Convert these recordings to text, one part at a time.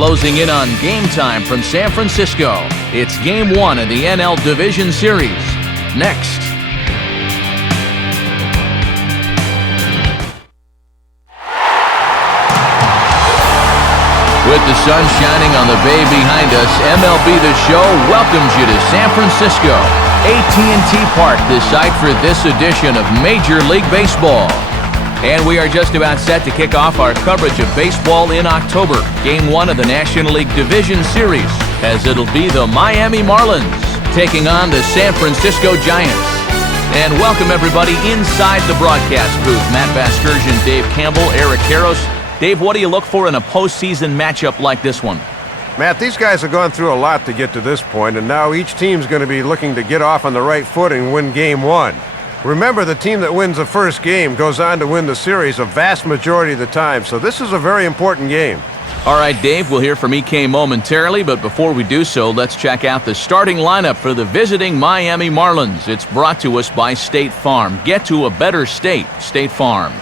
Closing in on game time from San Francisco. It's Game 1 of the NL Division Series. Next. With the sun shining on the bay behind us, MLB The Show welcomes you to San Francisco. AT&T Park, the site for this edition of Major League Baseball. And we are just about set to kick off our coverage of baseball in October. Game 1 of the National League Division Series, as it'll be the Miami Marlins taking on the San Francisco Giants. And welcome everybody inside the broadcast booth. Matt Vasgersian, Dave Campbell, Eric Karros. Dave, what do you look for in a postseason matchup like this one? Matt, these guys have gone through a lot to get to this point, and now each team's going to be looking to get off on the right foot and win Game 1. Remember, the team that wins the first game goes on to win the series a vast majority of the time, so this is a very important game. All right, Dave, we'll hear from EK momentarily, but before we do so, let's check out the starting lineup for the visiting Miami Marlins. It's brought to us by State Farm. Get to a better state, State Farm.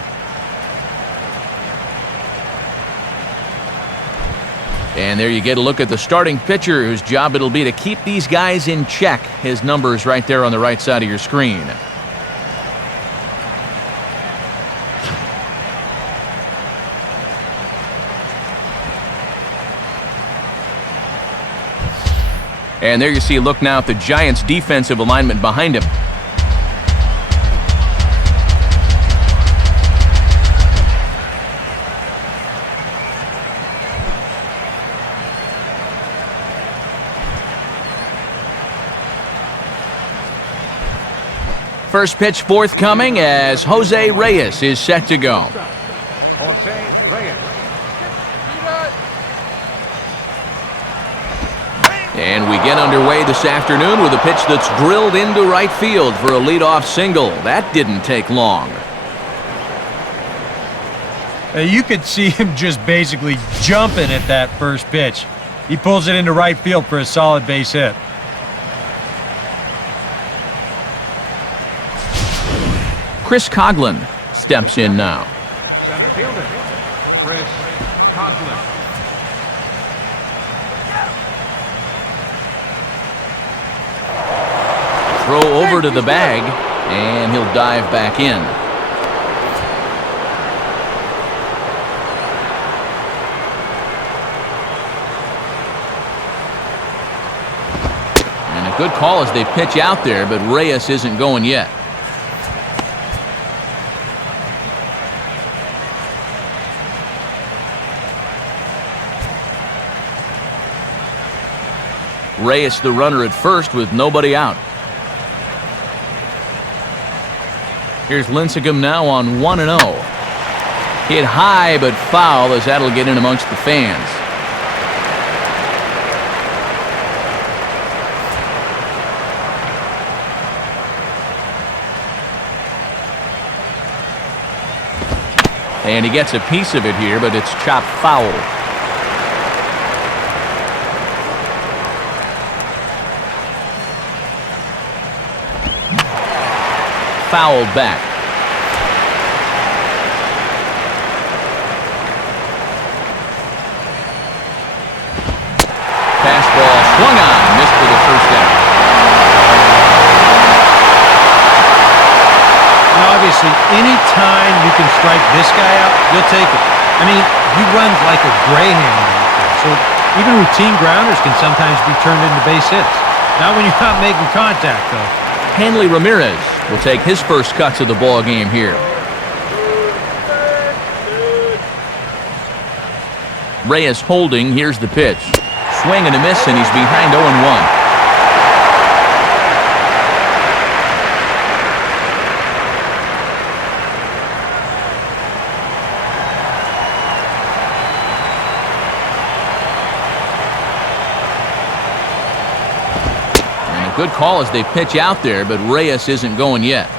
And there you get a look at the starting pitcher, whose job it'll be to keep these guys in check. His number is right there on the right side of your screen. And there you see a look now at the Giants' defensive alignment behind him. First pitch forthcoming as Jose Reyes is set to go. Jose Reyes. And we get underway this afternoon with a pitch that's drilled into right field for a leadoff single. That didn't take long. You could see him just basically jumping at that first pitch. He pulls it into right field for a solid base hit. Chris Coghlan steps in now. Center fielder, Chris Coghlan. Throw over to the bag, and he'll dive back in. And a good call as they pitch out there, but Reyes isn't going yet. Reyes the runner at first with nobody out. Here's Lincecum now on 1-0. Hit high but foul as that'll get in amongst the fans. And he gets a piece of it here, but it's chopped foul. Fouled back. Fastball swung on, missed for the first out. And obviously, any time you can strike this guy out, you'll take it. I mean, he runs like a greyhound out there, so even routine grounders can sometimes be turned into base hits. Not when you're not making contact, though. Hanley Ramirez will take his first cuts of the ball game here. Reyes holding. Here's the pitch. Swing and a miss, and he's behind 0-1. Good call as they pitch out there, but Reyes isn't going yet.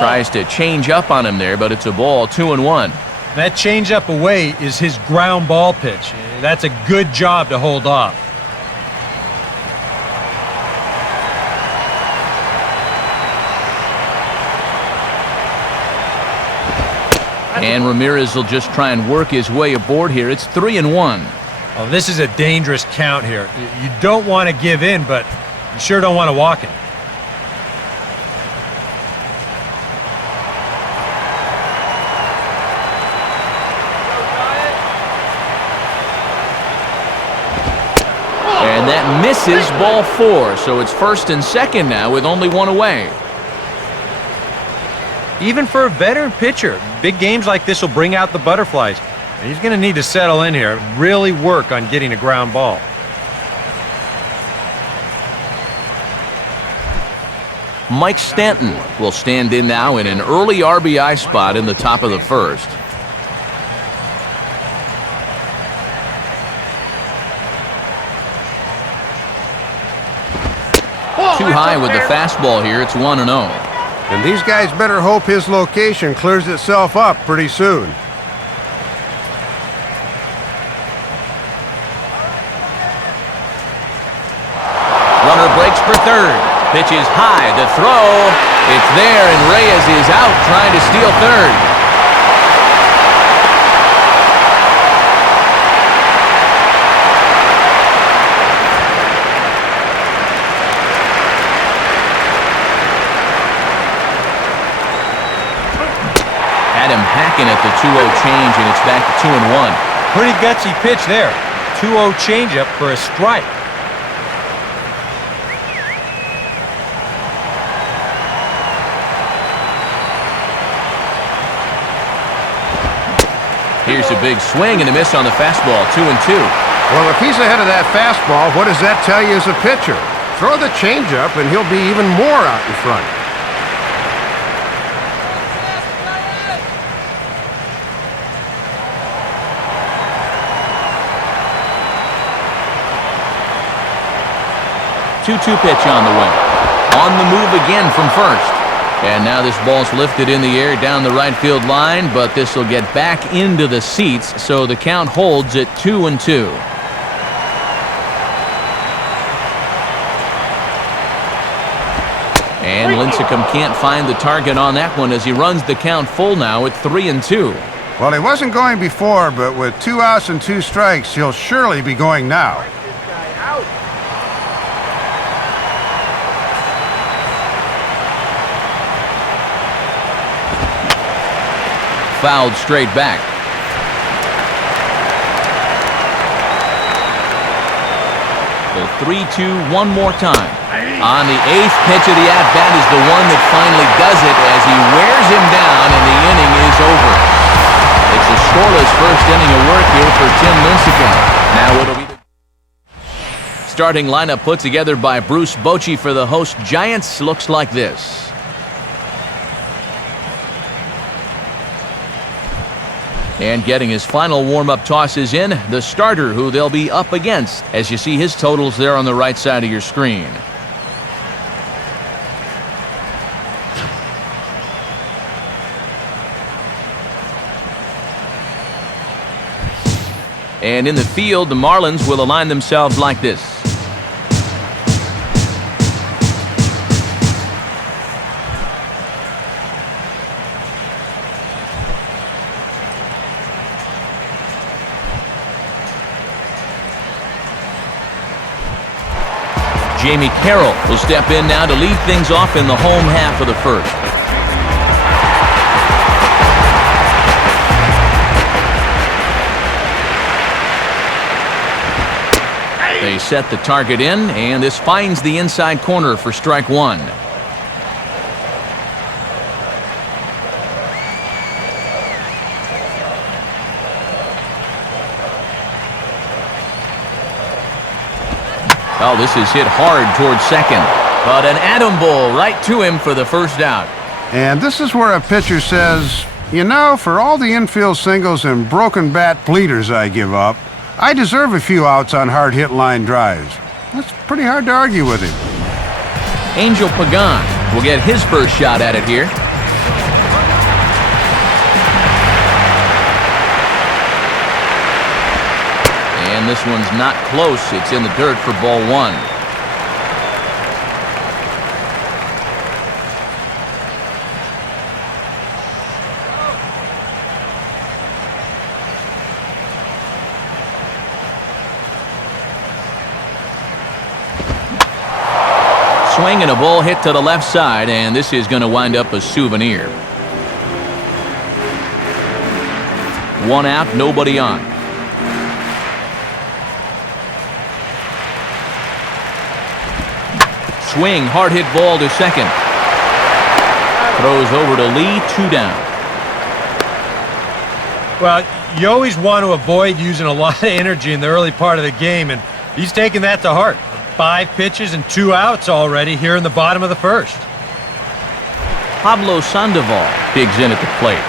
Tries to change up on him there, but it's a ball, 2-1. That changeup away is his ground ball pitch. That's a good job to hold off. And Ramirez will just try and work his way aboard here. It's 3-1. Oh, this is a dangerous count here. You don't want to give in, but you sure don't want to walk it. And that misses, ball 4. So it's first and second now with only one away. Even for a veteran pitcher, big games like this will bring out the butterflies. He's going to need to settle in here, really work on getting a ground ball. Mike Stanton will stand in now in an early RBI spot in the top of the first. Too high with the fastball here. It's 1-0. And these guys better hope his location clears itself up pretty soon. Runner breaks for third. Pitch is high. The throw. It's there, and Reyes is out trying to steal third. Had him hacking at the 2-0 change, and it's back to 2-1. Pretty gutsy pitch there. 2-0 changeup for a strike. Here's a big swing and a miss on the fastball, 2-2. Well, if he's ahead of that fastball, what does that tell you as a pitcher? Throw the changeup, and he'll be even more out in front. Two pitch on the way. On the move again from first. And now this ball's lifted in the air down the right field line, but this will get back into the seats, so the count holds at 2-2. And Lincecum can't find the target on that one as he runs the count full now at 3-2. Well, he wasn't going before, but with 2 outs and 2 strikes, he'll surely be going now. Fouled straight back. The 3-2 one more time. On the 8th pitch of the at-bat is the one that finally does it as he wears him down and the inning is over. It's a scoreless first inning of work here for Tim Lincecum. Now it'll be the starting lineup put together by Bruce Bochy for the host Giants looks like this. And getting his final warm-up tosses in, the starter who they'll be up against, as you see his totals there on the right side of your screen. And in the field, the Marlins will align themselves like this. Jamie Carroll will step in now to lead things off in the home half of the first. They set the target in, and this finds the inside corner for strike one. Oh, this is hit hard towards second, but an atom ball right to him for the first out. And this is where a pitcher says, you know, for all the infield singles and broken bat bleeders I give up, I deserve a few outs on hard-hit line drives. That's pretty hard to argue with him. Angel Pagan will get his first shot at it here. this one's not close. It's in the dirt for ball one. Swing and a ball hit to the left side, and this is going to wind up a souvenir. One out, nobody on. Swing, hard hit ball to second. Throws over to Lee, 2 down. Well, you always want to avoid using a lot of energy in the early part of the game, and he's taking that to heart. 5 pitches and 2 outs already here in the bottom of the first. Pablo Sandoval digs in at the plate.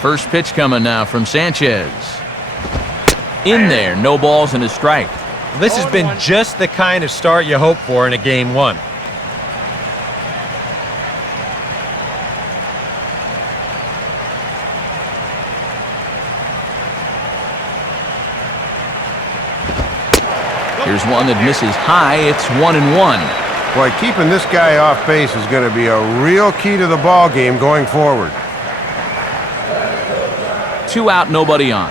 First pitch coming now from Sanchez. In there, no balls and a strike. This has been just the kind of start you hope for in a game 1. Here's one that misses high. It's 1-1. Boy, keeping this guy off base is going to be a real key to the ball game going forward. 2 out, nobody on.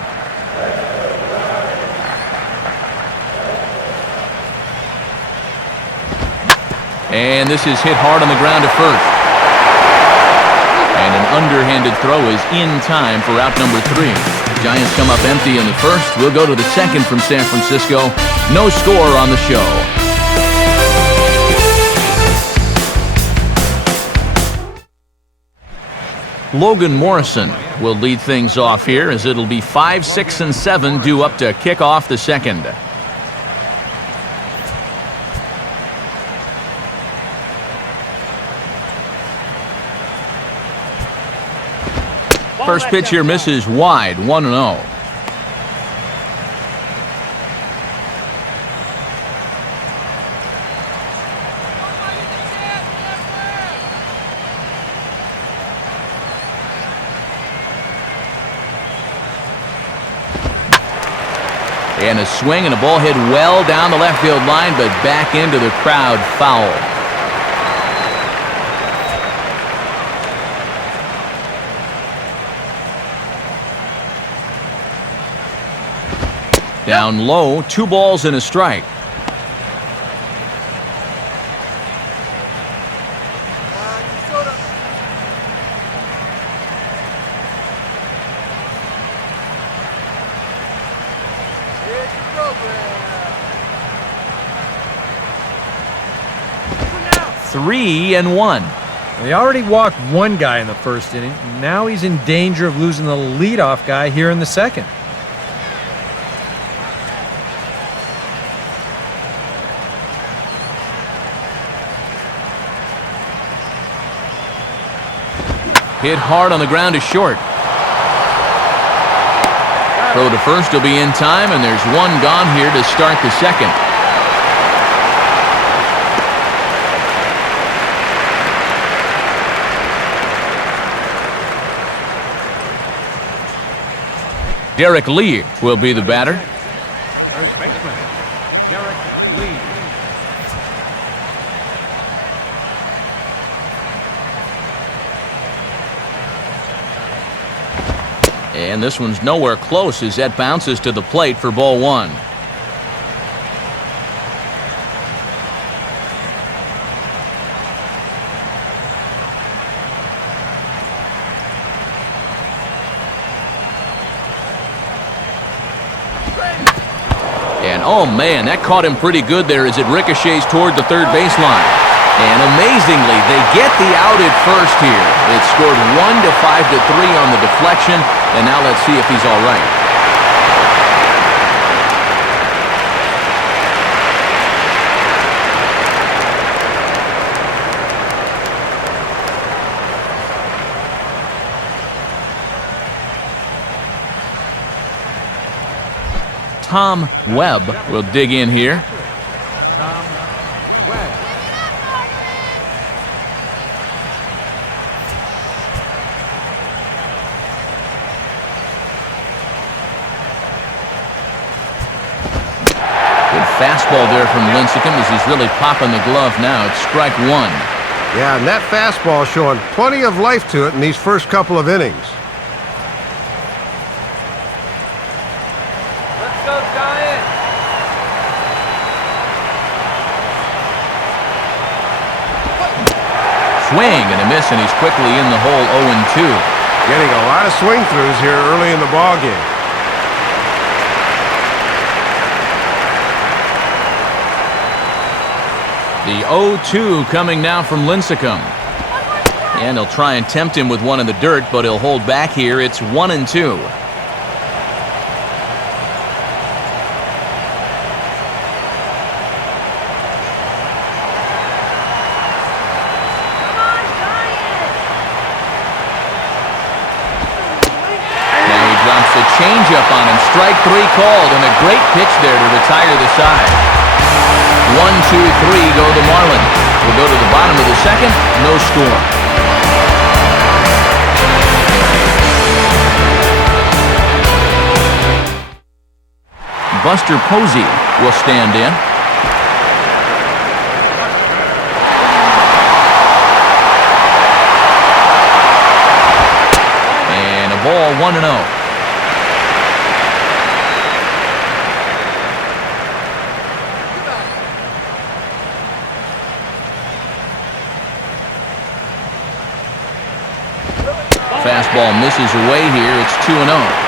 And this is hit hard on the ground to first. And an underhanded throw is in time for out number 3. Giants come up empty in the first. We'll go to the second from San Francisco. No score on the show. Logan Morrison will lead things off here as it'll be 5, 6, and 7 due up to kick off the second. First pitch here misses wide, 1-0. And a swing and a ball hit well down the left field line, but back into the crowd, foul. Down low, 2 balls and a strike. Three and 1. They already walked one guy in the first inning. Now he's in danger of losing the leadoff guy here in the second. Hit hard on the ground to short. Throw to first will be in time, and there's one gone here to start the second. Derek Lee will be the batter. First baseman, Derek Lee. And this one's nowhere close as that bounces to the plate for ball 1. And oh man, that caught him pretty good there as it ricochets toward the third baseline. And amazingly, they get the out at first here. It scored 1 to 5 to 3 on the deflection, and now let's see if he's all right. Tom Webb will dig in here. Tom Webb. Good fastball there from Lincecum as he's really popping the glove now. It's strike one. Yeah, and that fastball showing plenty of life to it in these first couple of innings. Let's go, Giants. Swing and a miss, and he's quickly in the hole 0-2. Getting a lot of swing throughs here early in the ballgame. The 0-2 coming now from Lincecum. And he'll try and tempt him with one in the dirt, but he'll hold back here. It's 1-2. Now he drops a changeup on him. Strike three called, and a great pitch there to retire the side. 1-2-3 go the Marlins. We'll go to the bottom of the second. No score. Buster Posey will stand in. And a ball 1-0. Fastball misses away here. It's 2-0.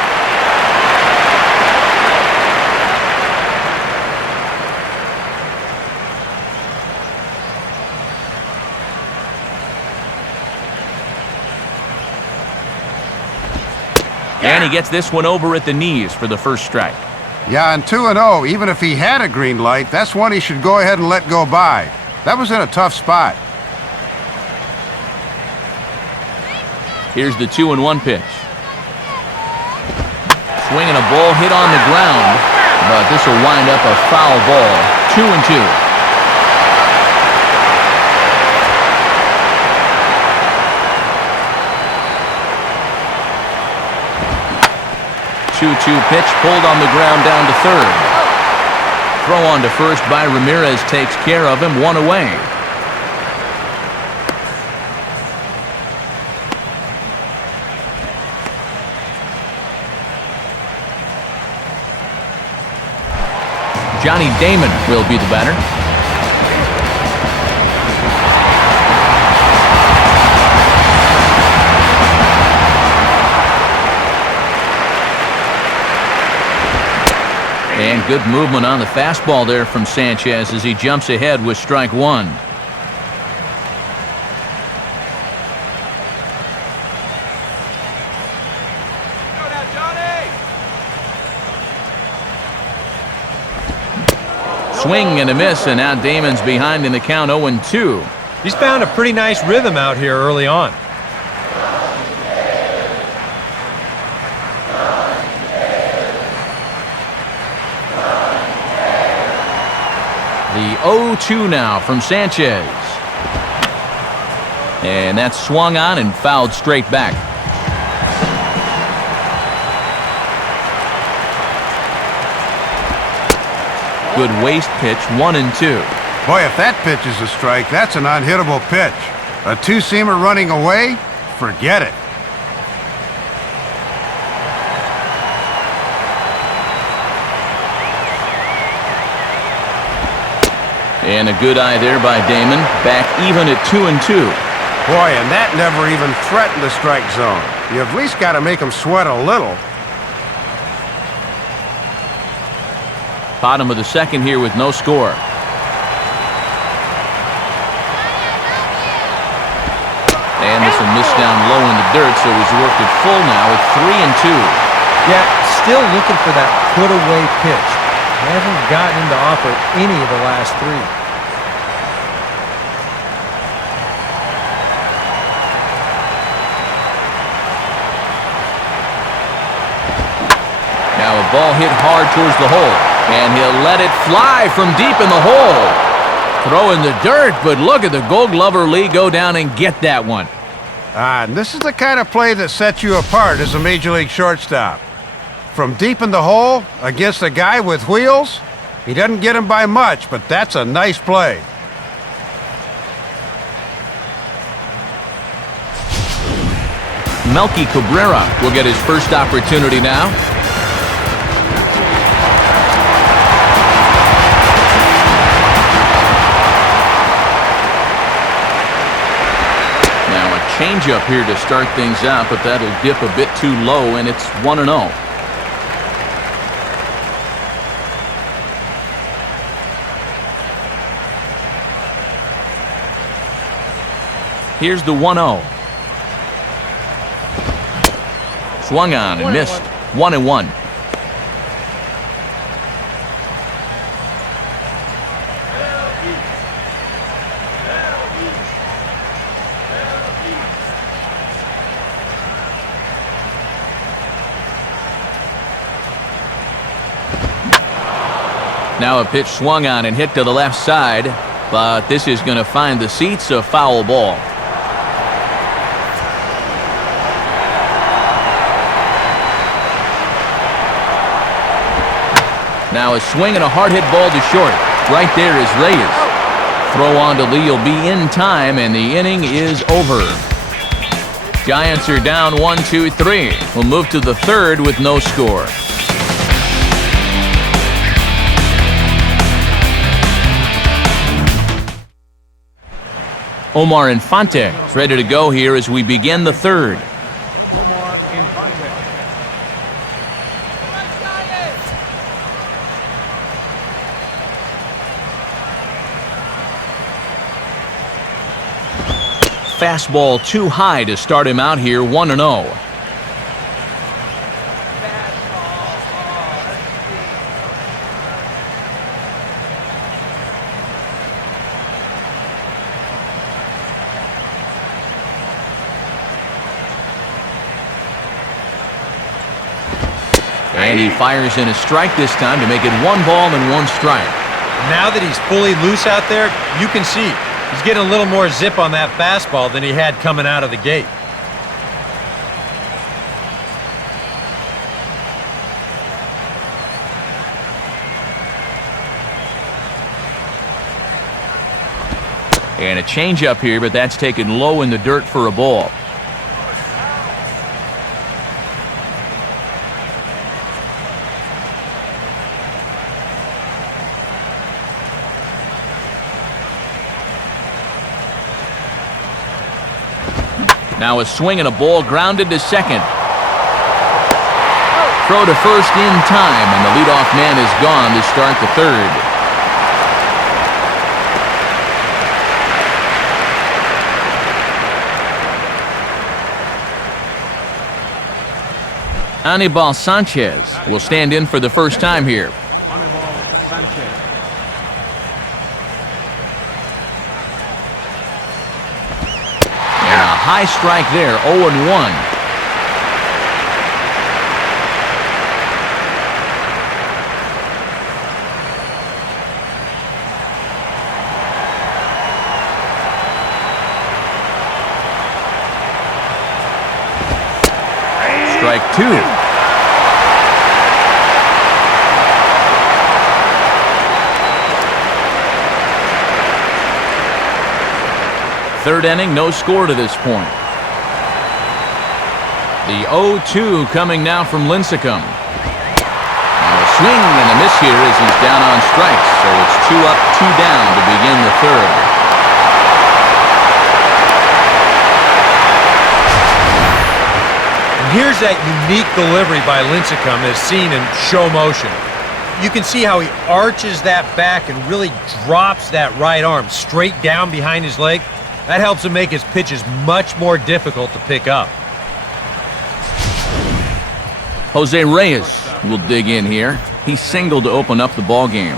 And he gets this one over at the knees for the first strike. Yeah, and 2-0, even if he had a green light, that's one he should go ahead and let go by. That was in a tough spot. Here's the 2-1 pitch. Swinging a ball hit on the ground, but this will wind up a foul ball. 2-2. 2-2 pitch pulled on the ground down to third. Throw on to first by Ramirez takes care of him. One away. Johnny Damon will be the batter. And good movement on the fastball there from Sanchez as he jumps ahead with strike one. Go now, Johnny. Swing and a miss, and now Damon's behind in the count 0-2. He's found a pretty nice rhythm out here early on. The 0-2 now from Sanchez. And that's swung on and fouled straight back. Good waist pitch, 1-2. Boy, if that pitch is a strike, that's an unhittable pitch. A two-seamer running away? Forget it. And a good eye there by Damon. Back even at 2-2. Boy, and that never even threatened the strike zone. You at least got to make him sweat a little. Bottom of the second here with no score. And this will miss down low in the dirt, so he's worked it full now at 3-2. Yeah, still looking for that put-away pitch. Hasn't gotten him to offer any of the last three. Now a ball hit hard towards the hole, and he'll let it fly from deep in the hole. Throw in the dirt, but look at the Gold Glover Lee go down and get that one. And this is the kind of play that sets you apart as a Major League shortstop. From deep in the hole against a guy with wheels, he doesn't get him by much, but that's a nice play. Melky Cabrera will get his first opportunity now. Now a changeup here to start things out, but that'll dip a bit too low, and it's 1-0. Here's the 1-0. Swung on and missed. 1-1. Now a pitch swung on and hit to the left side, but this is going to find the seats, a foul ball. Now a swing and a hard hit ball to short. Right there is Reyes. Throw on to Lee will be in time, and the inning is over. Giants are down 1-2-3. We'll move to the third with no score. Omar Infante is ready to go here as we begin the third. Omar Infante. Fastball too high to start him out here, 1-0. And he fires in a strike this time to make it 1 ball and 1 strike. Now that he's fully loose out there, you can see he's getting a little more zip on that fastball than he had coming out of the gate. And a changeup here, but that's taken low in the dirt for a ball. Now a swing and a ball grounded to second. Throw to first in time, and the leadoff man is gone to start the third. Anibal Sanchez will stand in for the first time here. Anibal Sanchez. And a high strike there, 0-1. Strike 2. Third inning, no score to this point. The 0-2 coming now from Lincecum. Now a swing and a miss here as he's down on strikes, so it's 2 up, 2 down to begin the third. Here's that unique delivery by Lincecum as seen in show motion. You can see how he arches that back and really drops that right arm straight down behind his leg. That helps him make his pitches much more difficult to pick up. Jose Reyes will dig in here. He singled to open up the ball game.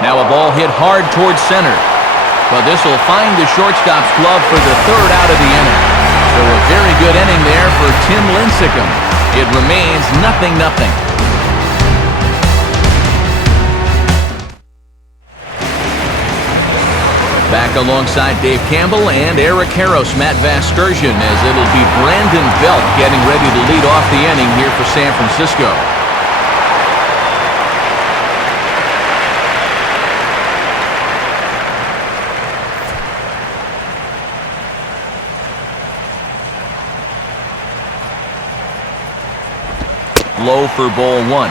Now a ball hit hard towards center. But this will find the shortstop's glove for the third out of the inning. So a very good inning there for Tim Lincecum. It remains 0-0. Back alongside Dave Campbell and Eric Harros, Matt Vasgersian, as it'll be Brandon Belt getting ready to lead off the inning here for San Francisco. Low for ball one.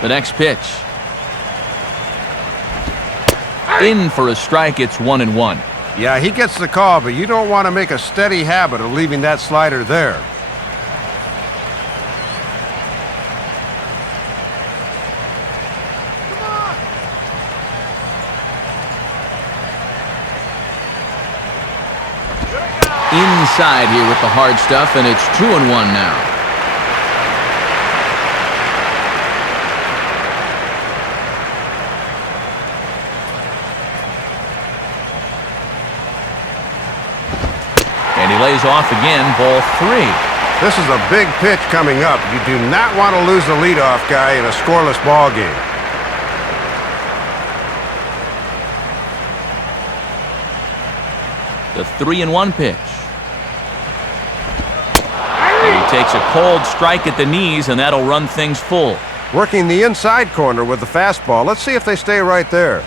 The next pitch. In for a strike. It's 1-1. Yeah, he gets the call, but you don't want to make a steady habit of leaving that slider there. Inside here with the hard stuff, and it's 2-1 now. And he lays off again, ball 3. This is a big pitch coming up. You do not want to lose the leadoff guy in a scoreless ball game. The 3-1 pitch. And he takes a cold strike at the knees, and that'll run things full. Working the inside corner with the fastball. Let's see if they stay right there.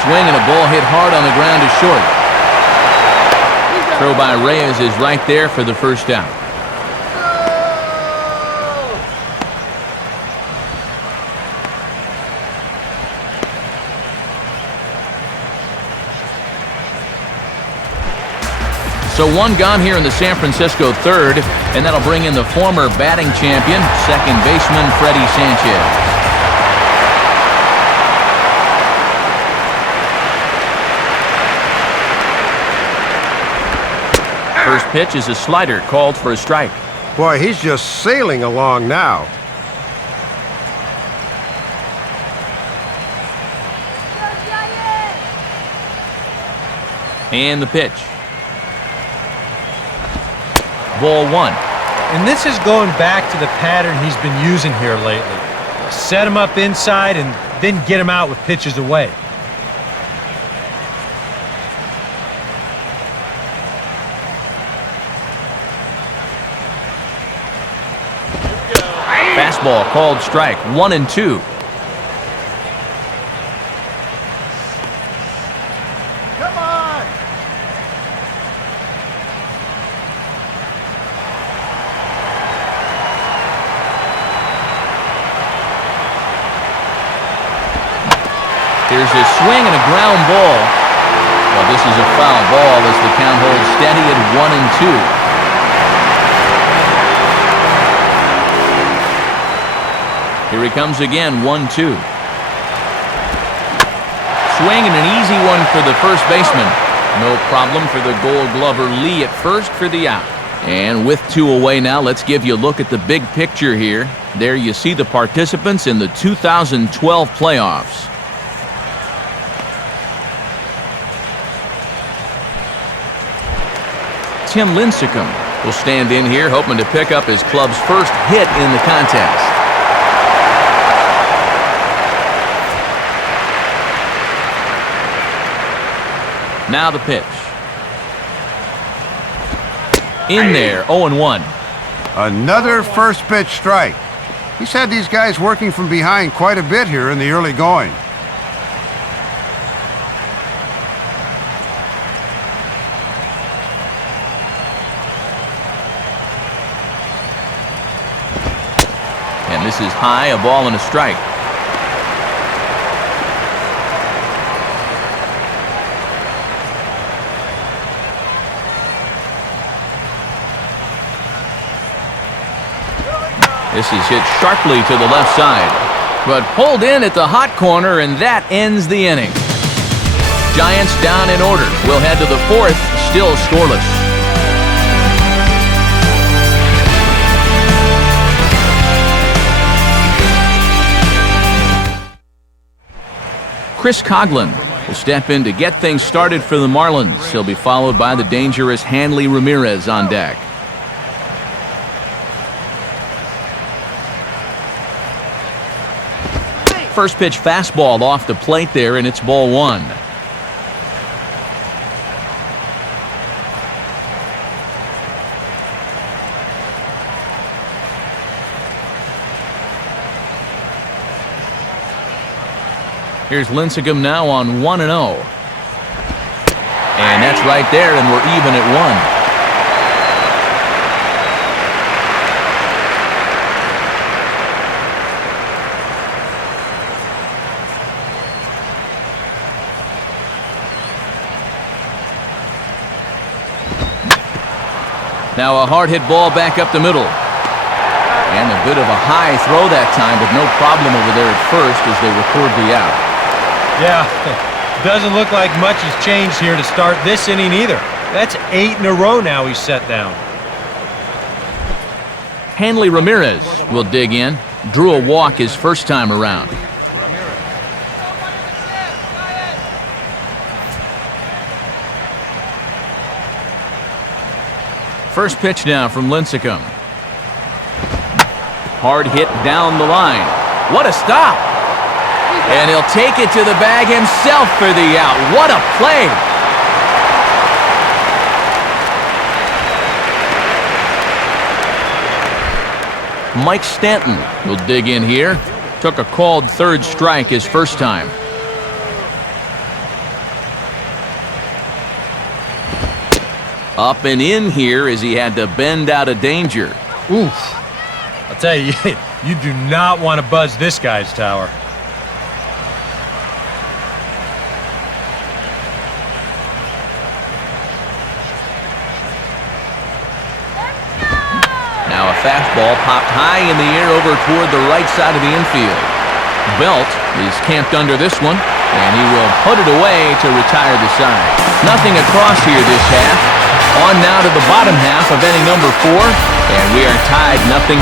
Swing and a ball hit hard on the ground to short. Throw by Reyes is right there for the first out. So one gone here in the San Francisco third, and that'll bring in the former batting champion, second baseman Freddie Sanchez. First pitch is a slider called for a strike. Boy, he's just sailing along now. And the pitch. Ball 1. And this is going back to the pattern he's been using here lately. Set him up inside and then get him out with pitches away. Fastball called strike. 1-2. Come on! Here's a swing and a ground ball. Well, this is a foul ball as the count holds steady at 1-2. Here he comes again, 1-2. Swing and an easy one for the first baseman. No problem for the Gold Glover Lee at first for the out. And with 2 away now, let's give you a look at the big picture here. There you see the participants in the 2012 playoffs. Tim Lincecum will stand in here hoping to pick up his club's first hit in the contest. Now the pitch. In there, 0-1. Another first pitch strike. He's had these guys working from behind quite a bit here in the early going. And this is high, a ball and a strike. This is hit sharply to the left side, but pulled in at the hot corner, and that ends the inning. Giants down in order. We'll head to the fourth, still scoreless. Chris Coughlin will step in to get things started for the Marlins. He'll be followed by the dangerous Hanley Ramirez on deck. First pitch fastball off the plate there, and it's ball one. Here's Lincecum now on 1-0. And that's right there, and we're even at 1. Now a hard hit ball back up the middle. And a bit of a high throw that time, but no problem over there at first as they record the out. Yeah, doesn't look like much has changed here to start this inning either. That's 8 in a row now he's set down. Hanley Ramirez will dig in. Drew a walk his first time around. First pitch now from Lincecum. Hard hit down the line. What a stop! And he'll take it to the bag himself for the out. What a play! Mike Stanton will dig in here. Took a called third strike his first time. Up and in here as he had to bend out of danger. Oof. I'll tell you, you do not want to buzz this guy's tower. Now a fastball popped high in the air over toward the right side of the infield. Belt is camped under this one, and he will put it away to retire the side. Nothing across here this half. On now to the bottom half of inning number 4, and we are tied 0-0.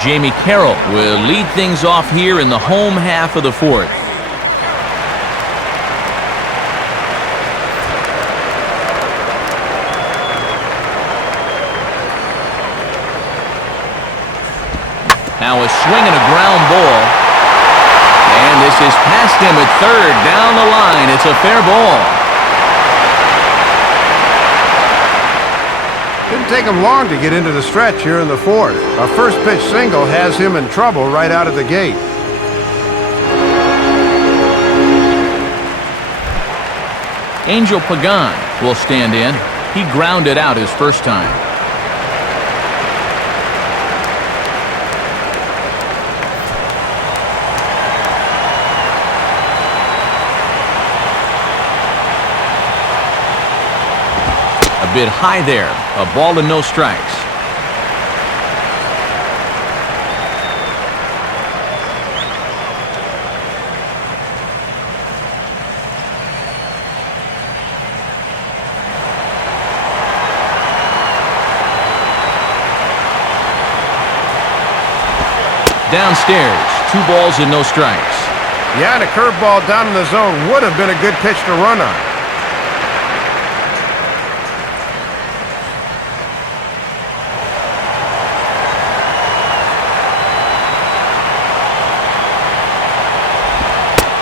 Jamie Carroll will lead things off here in the home half of the 4th. Now a swing and a ground ball. And this is past him at third, down the line. It's a fair ball. Didn't take him long to get into the stretch here in the 4th. A first pitch single has him in trouble right out of the gate. Angel Pagan will stand in. He grounded out his first time. A bit high there. A ball and no strikes. Downstairs, 2 balls and no strikes. Yeah, and a curveball down in the zone would have been a good pitch to run on.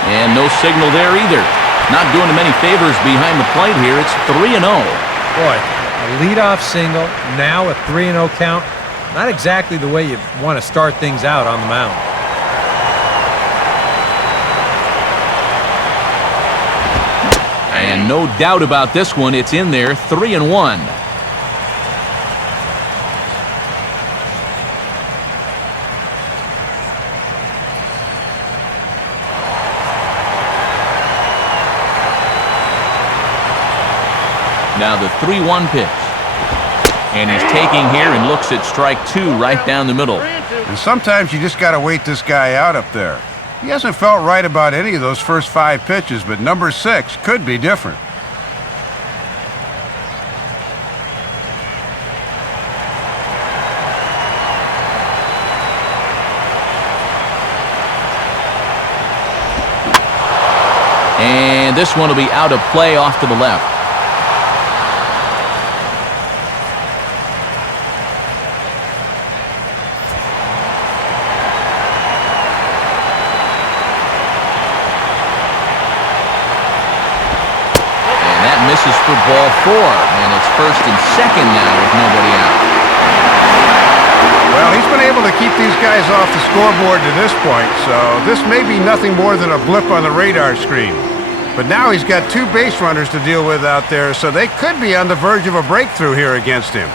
And no signal there either. Not doing him any favors behind the plate here. It's 3-0. Boy, a leadoff single, now a 3-0 count. Not exactly the way you want to start things out on the mound. And no doubt about this one. It's in there, 3-1. Now the 3-1 pitch. And he's taking here and looks at strike 2 right down the middle. And sometimes you just got to wait this guy out up there. He hasn't felt right about any of those first 5 pitches, but number 6 could be different. And this one will be out of play off to the left. And that misses for ball 4. And it's first and second now with nobody out. Well, he's been able to keep these guys off the scoreboard to this point, so this may be nothing more than a blip on the radar screen. But now he's got 2 base runners to deal with out there, so they could be on the verge of a breakthrough here against him.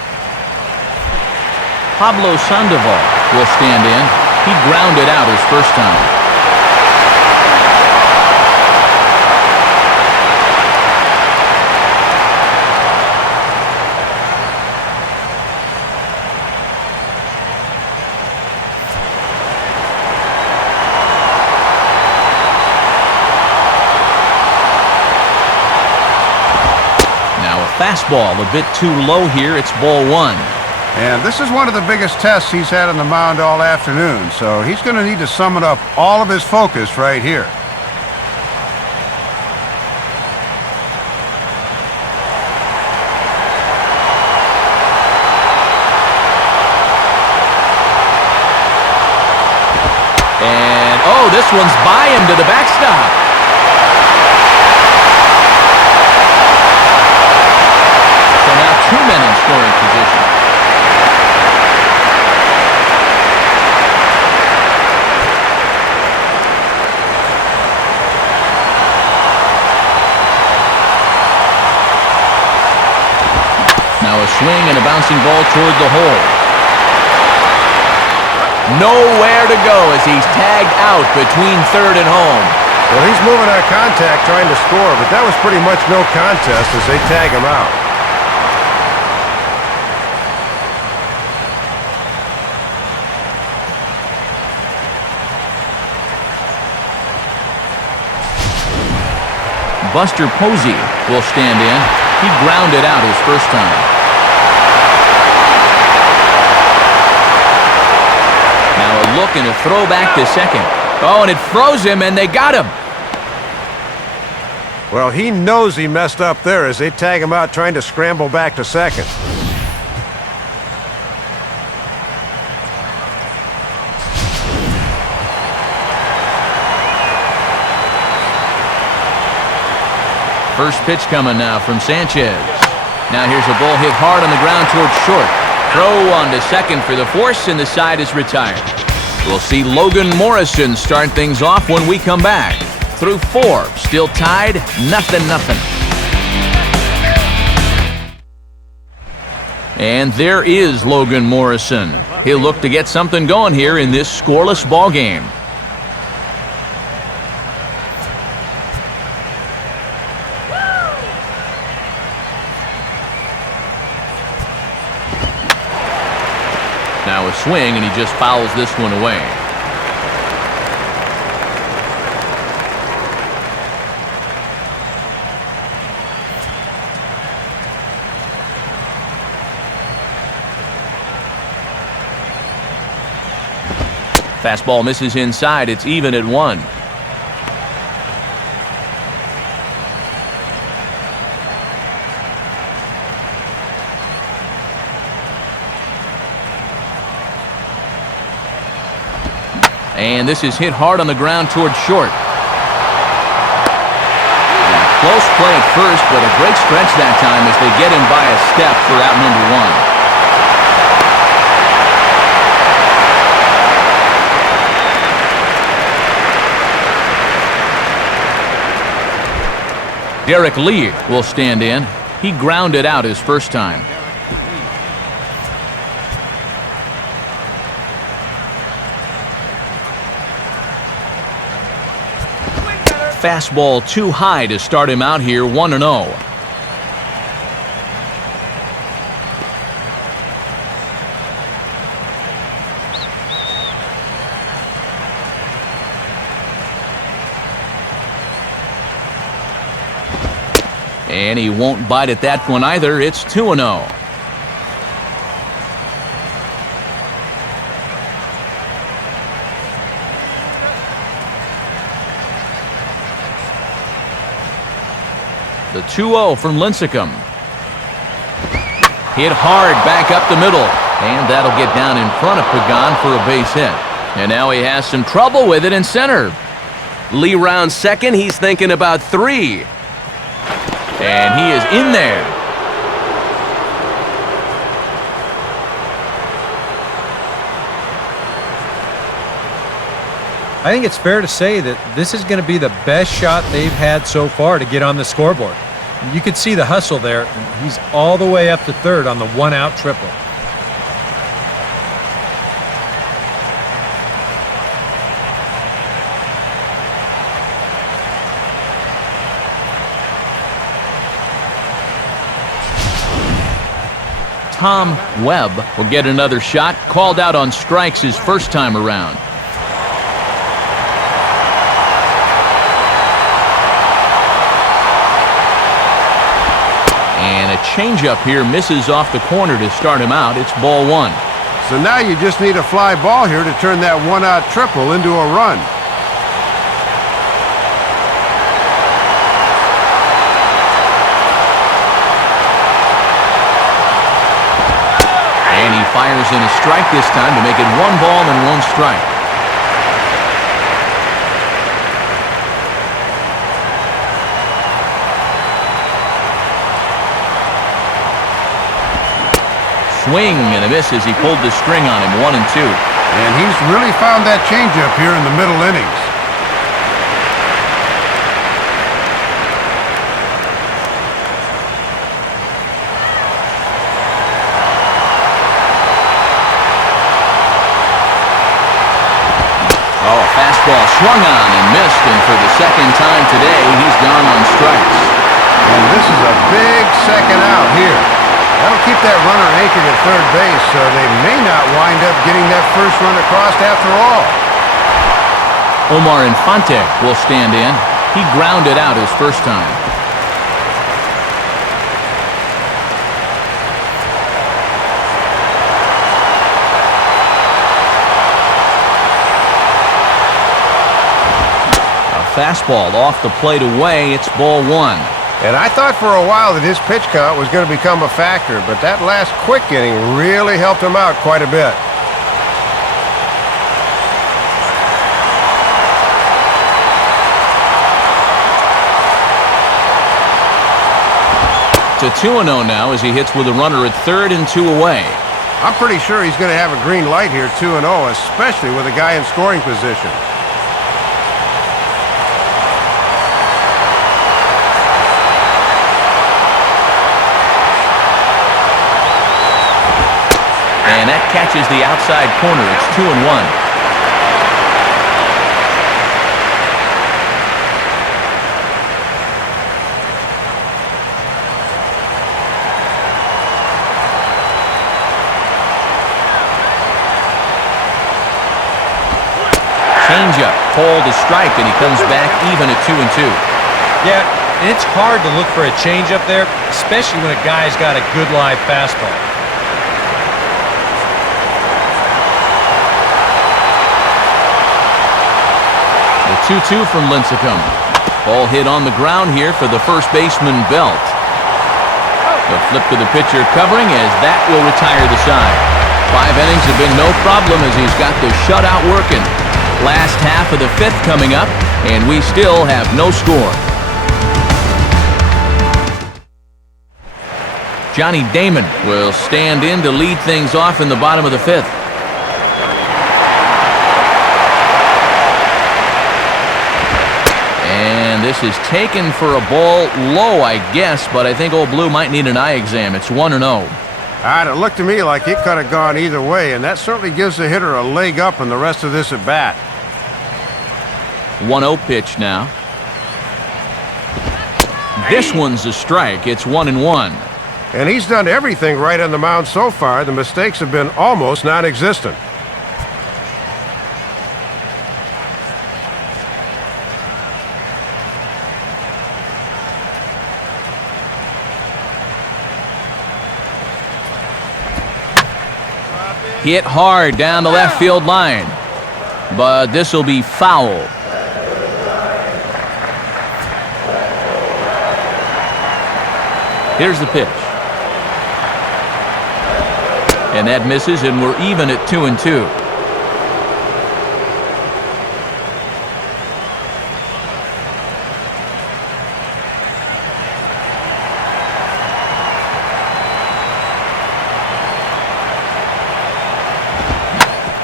Pablo Sandoval will stand in. He grounded out his first time. Fastball a bit too low here. It's ball 1. And this is one of the biggest tests he's had on the mound all afternoon, so he's going to need to summon up all of his focus right here. And, oh, this one's by him to the backstop. Now 2 men in scoring position. Now a swing and a bouncing ball toward the hole. Nowhere to go as he's tagged out between third and home. Well, he's moving on contact trying to score, but that was pretty much no contest as they tag him out. Buster Posey will stand in. He grounded out his first time. Now a look and a throw back to second. Oh, and it froze him, and they got him. Well, he knows he messed up there as they tag him out trying to scramble back to second. First pitch coming now from Sanchez. Now here's a ball hit hard on the ground towards short. Throw on to second for the force, and the side is retired. We'll see Logan Morrison start things off when we come back. Through 4, still tied, 0-0. And there is Logan Morrison. He'll look to get something going here in this scoreless ball game. Now a swing, and he just fouls this one away. Fastball misses inside. It's even at 1. And this is hit hard on the ground towards short. Close play at first, but a great stretch that time as they get him by a step for out number 1. Derek Lee will stand in. He grounded out his first time. Fastball too high to start him out here, 1-0. And he won't bite at that one either. It's 2-0. The 2-0 from Lincecum. Hit hard back up the middle. And that'll get down in front of Pagan for a base hit. And now he has some trouble with it in center. Lee rounds second. He's thinking about 3. And he is in there. I think it's fair to say that this is going to be the best shot they've had so far to get on the scoreboard. You could see the hustle there. He's all the way up to third on the one-out triple. Tom Webb will get another shot. Called out on strikes his first time around. And a changeup here misses off the corner to start him out. It's ball 1. So now you just need a fly ball here to turn that one-out triple into a run. And he fires in a strike this time to make it 1 ball and 1 strike. Swing and a miss as he pulled the string on him, 1-2. And he's really found that changeup here in the middle innings. Oh, a fastball swung on and missed, and for the second time today, he's gone on strikes. And this is a big second out here. That'll keep that runner anchored at third base, so they may not wind up getting that first run across after all. Omar Infante will stand in. He grounded out his first time. A fastball off the plate away. It's ball 1. And I thought for a while that his pitch count was going to become a factor, but that last quick inning really helped him out quite a bit. It's a 2-0 now as he hits with a runner at third and 2 away. I'm pretty sure he's going to have a green light here, 2-0, especially with a guy in scoring position. And that catches the outside corner. It's 2-1. Changeup, called a strike, and he comes back even at 2-2. Yeah, and it's hard to look for a changeup there, especially when a guy's got a good live fastball. The 2-2 from Lincecum. Ball hit on the ground here for the first baseman, Belt. The flip to the pitcher covering as that will retire the side. 5 innings have been no problem as he's got the shutout working. Last half of the 5th coming up, and we still have no score. Johnny Damon will stand in to lead things off in the bottom of the 5th. And this is taken for a ball low, I guess, but I think Old Blue might need an eye exam. It's 1-0. It looked to me like it could have gone either way, and that certainly gives the hitter a leg up in the rest of this at bat. 1-0 pitch now. This one's a strike. It's 1-1. And he's done everything right on the mound so far. The mistakes have been almost non-existent. Hit hard down the left field line. But this will be foul. Here's the pitch. And that misses, and we're even at 2-2.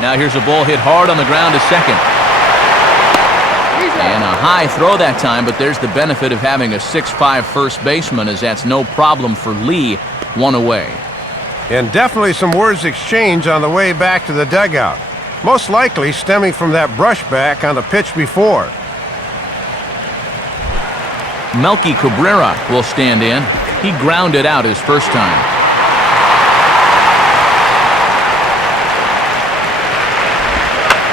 Now here's a ball hit hard on the ground to second. And a high throw that time, but there's the benefit of having a 6'5" first baseman, as that's no problem for Lee. One away. And definitely some words exchanged on the way back to the dugout. Most likely stemming from that brushback on the pitch before. Melky Cabrera will stand in. He grounded out his first time.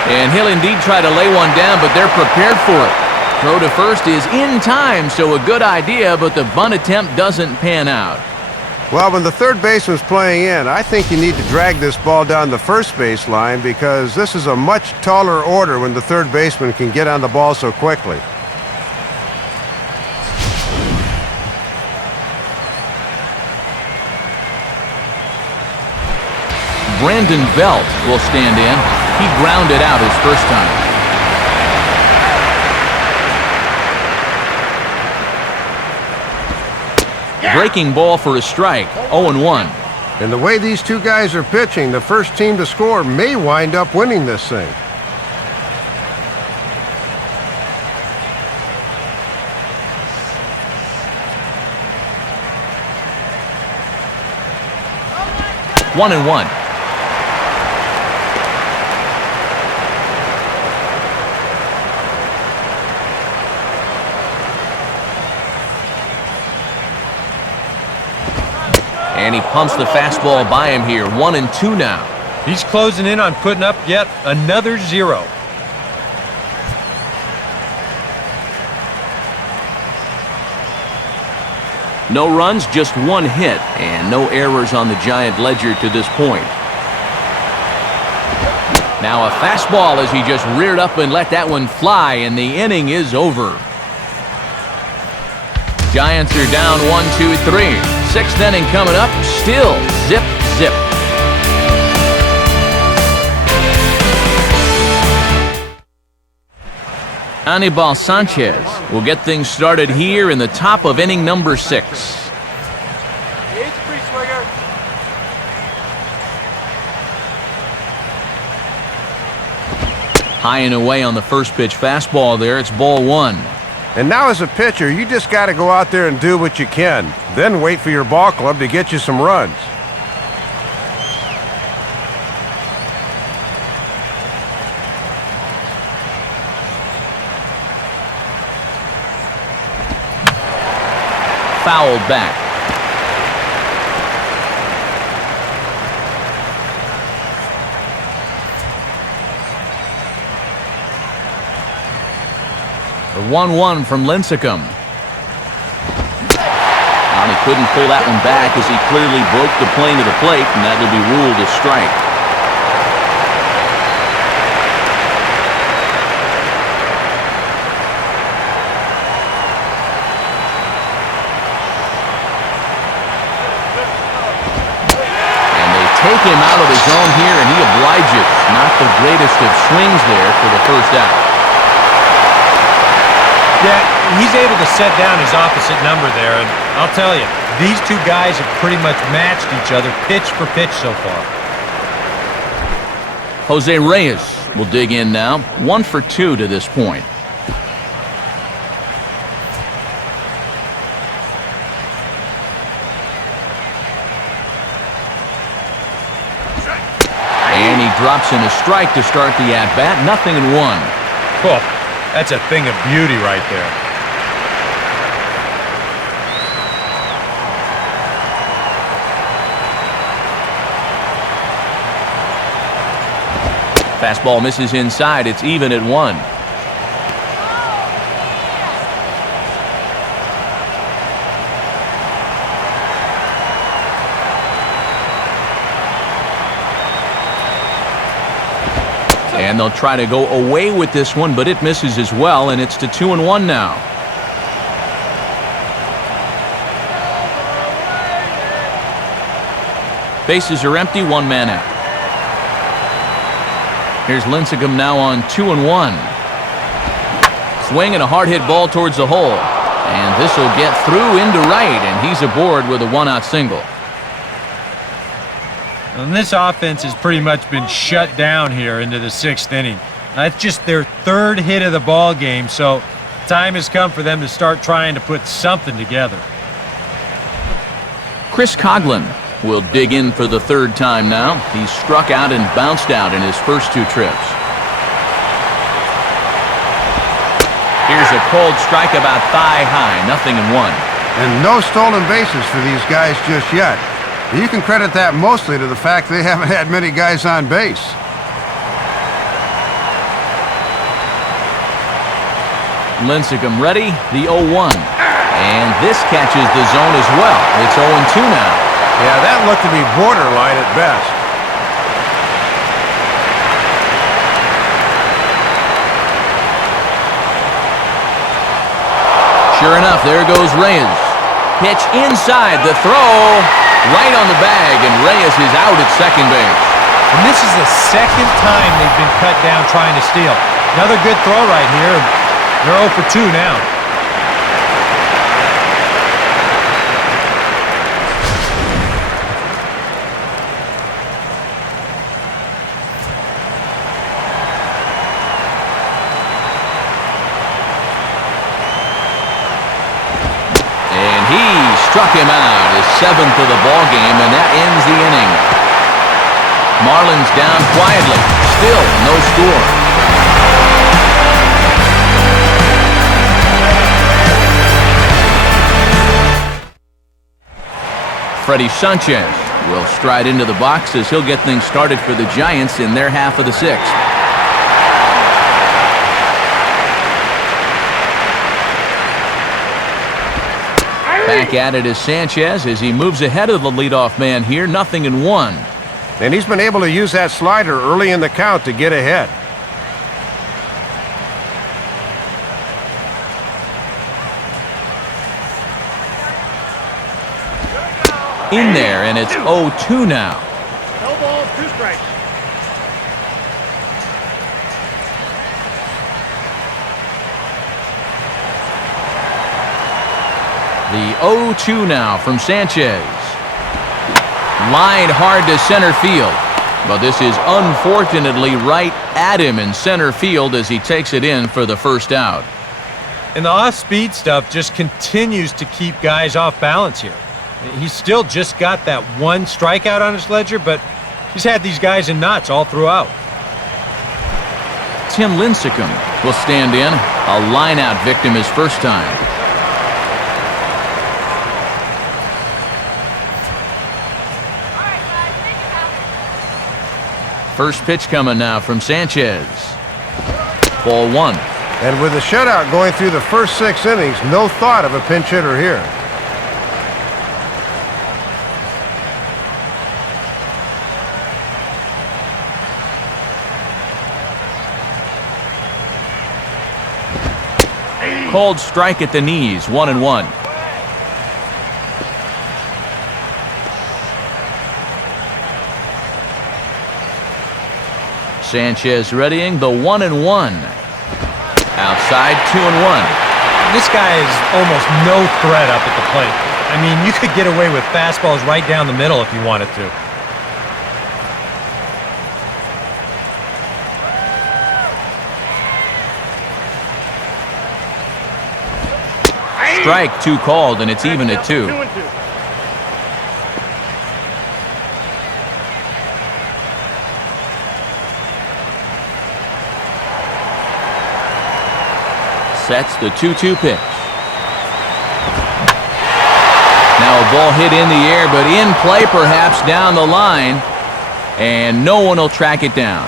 And he'll indeed try to lay one down, but they're prepared for it. Throw to first is in time, so a good idea, but the bunt attempt doesn't pan out. Well, when the third baseman's playing in, I think you need to drag this ball down the first base line, because this is a much taller order when the third baseman can get on the ball so quickly. Brandon Belt will stand in. He grounded out his first time. Breaking ball for a strike. 0-1. And the way these two guys are pitching, the first team to score may wind up winning this thing. One and one. And he pumps the fastball by him here. 1-2 now. He's closing in on putting up yet another 0. No runs, just one hit, and no errors on the Giant ledger to this point. Now a fastball as he just reared up and let that one fly, and the inning is over. Giants are down 1-2-3. Sixth inning coming up, still zip, zip. Anibal Sanchez will get things started here in the top of inning number 6. High and away on the first pitch fastball there. It's ball 1. And now as a pitcher, you just got to go out there and do what you can. Then wait for your ball club to get you some runs. Fouled back. The 1-1 from Lincecum. He couldn't pull that one back as he clearly broke the plane of the plate, and that will be ruled a strike. Take him out of the zone here, and he obliges. Not the greatest of swings there for the first out. Yeah, he's able to set down his opposite number there, and I'll tell you, these two guys have pretty much matched each other pitch for pitch so far. Jose Reyes will dig in now. 1 for 2 to this point. And he drops in a strike to start the at-bat. 0-1. Oh, that's a thing of beauty right there. Fastball misses inside. It's even at 1. And they'll try to go away with this one, but it misses as well, and it's to 2-1 now. Bases are empty, one man out. Here's Lincecum now on 2-1. Swing and a hard hit ball towards the hole. And this will get through into right, and he's aboard with a one-out single. And this offense has pretty much been shut down here into the 6th inning. That's just their 3rd hit of the ball game, so time has come for them to start trying to put something together. Chris Coughlin will dig in for the 3rd time now. He's struck out and bounced out in his first 2 trips. Here's a cold strike about thigh high, 0-1. And no stolen bases for these guys just yet. You can credit that mostly to the fact they haven't had many guys on base. Lincecum ready, the 0-1. And this catches the zone as well. It's 0-2 now. Yeah, that looked to be borderline at best. Sure enough, there goes Reyes. Pitch inside, the throw right on the bag, and Reyes is out at second base. And this is the 2nd time they've been cut down trying to steal. Another good throw right here. They're 0 for 2 now. Struck him out, his 7th of the ball game, and that ends the inning. Marlins down quietly, still no score. Freddie Sanchez will stride into the box as he'll get things started for the Giants in their half of the 6th. Back at it is Sanchez as he moves ahead of the leadoff man here, 0-1. And he's been able to use that slider early in the count to get ahead. In there, and it's 0-2 now. No balls, 2 strikes. The 0-2 now from Sanchez. Lined hard to center field. But this is unfortunately right at him in center field as he takes it in for the first out. And the off-speed stuff just continues to keep guys off balance here. He's still just got that 1 strikeout on his ledger, but he's had these guys in knots all throughout. Tim Lincecum will stand in. A line-out victim his first time. First pitch coming now from Sanchez. Ball 1. And with the shutout going through the first 6 innings, no thought of a pinch hitter here. Cold strike at the knees, 1-1. Sanchez readying the 1-1. Outside, 2-1. This guy is almost no threat up at the plate. I mean, you could get away with fastballs right down the middle if you wanted to. Strike 2 called, and it's even at 2. 2-2. Sets the 2-2 pitch. Now a ball hit in the air, but in play perhaps down the line, and no one will track it down.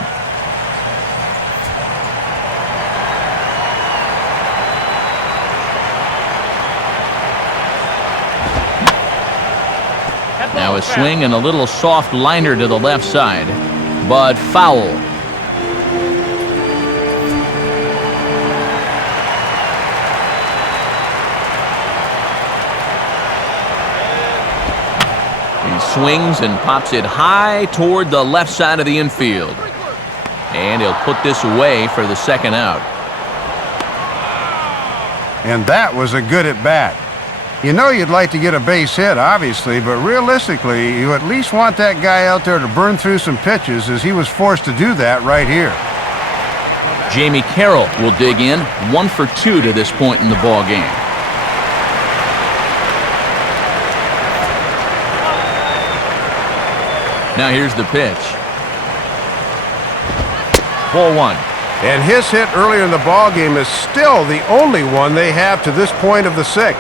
Now a swing and a little soft liner to the left side, but foul. He swings and pops it high toward the left side of the infield. And he'll put this away for the second out. And that was a good at-bat. You know you'd like to get a base hit, obviously, but realistically, you at least want that guy out there to burn through some pitches, as he was forced to do that right here. Jamie Carroll will dig in, 1 for 2 to this point in the ball game. Now here's the pitch. Ball 1. And his hit earlier in the ball game is still the only one they have to this point of the 6th.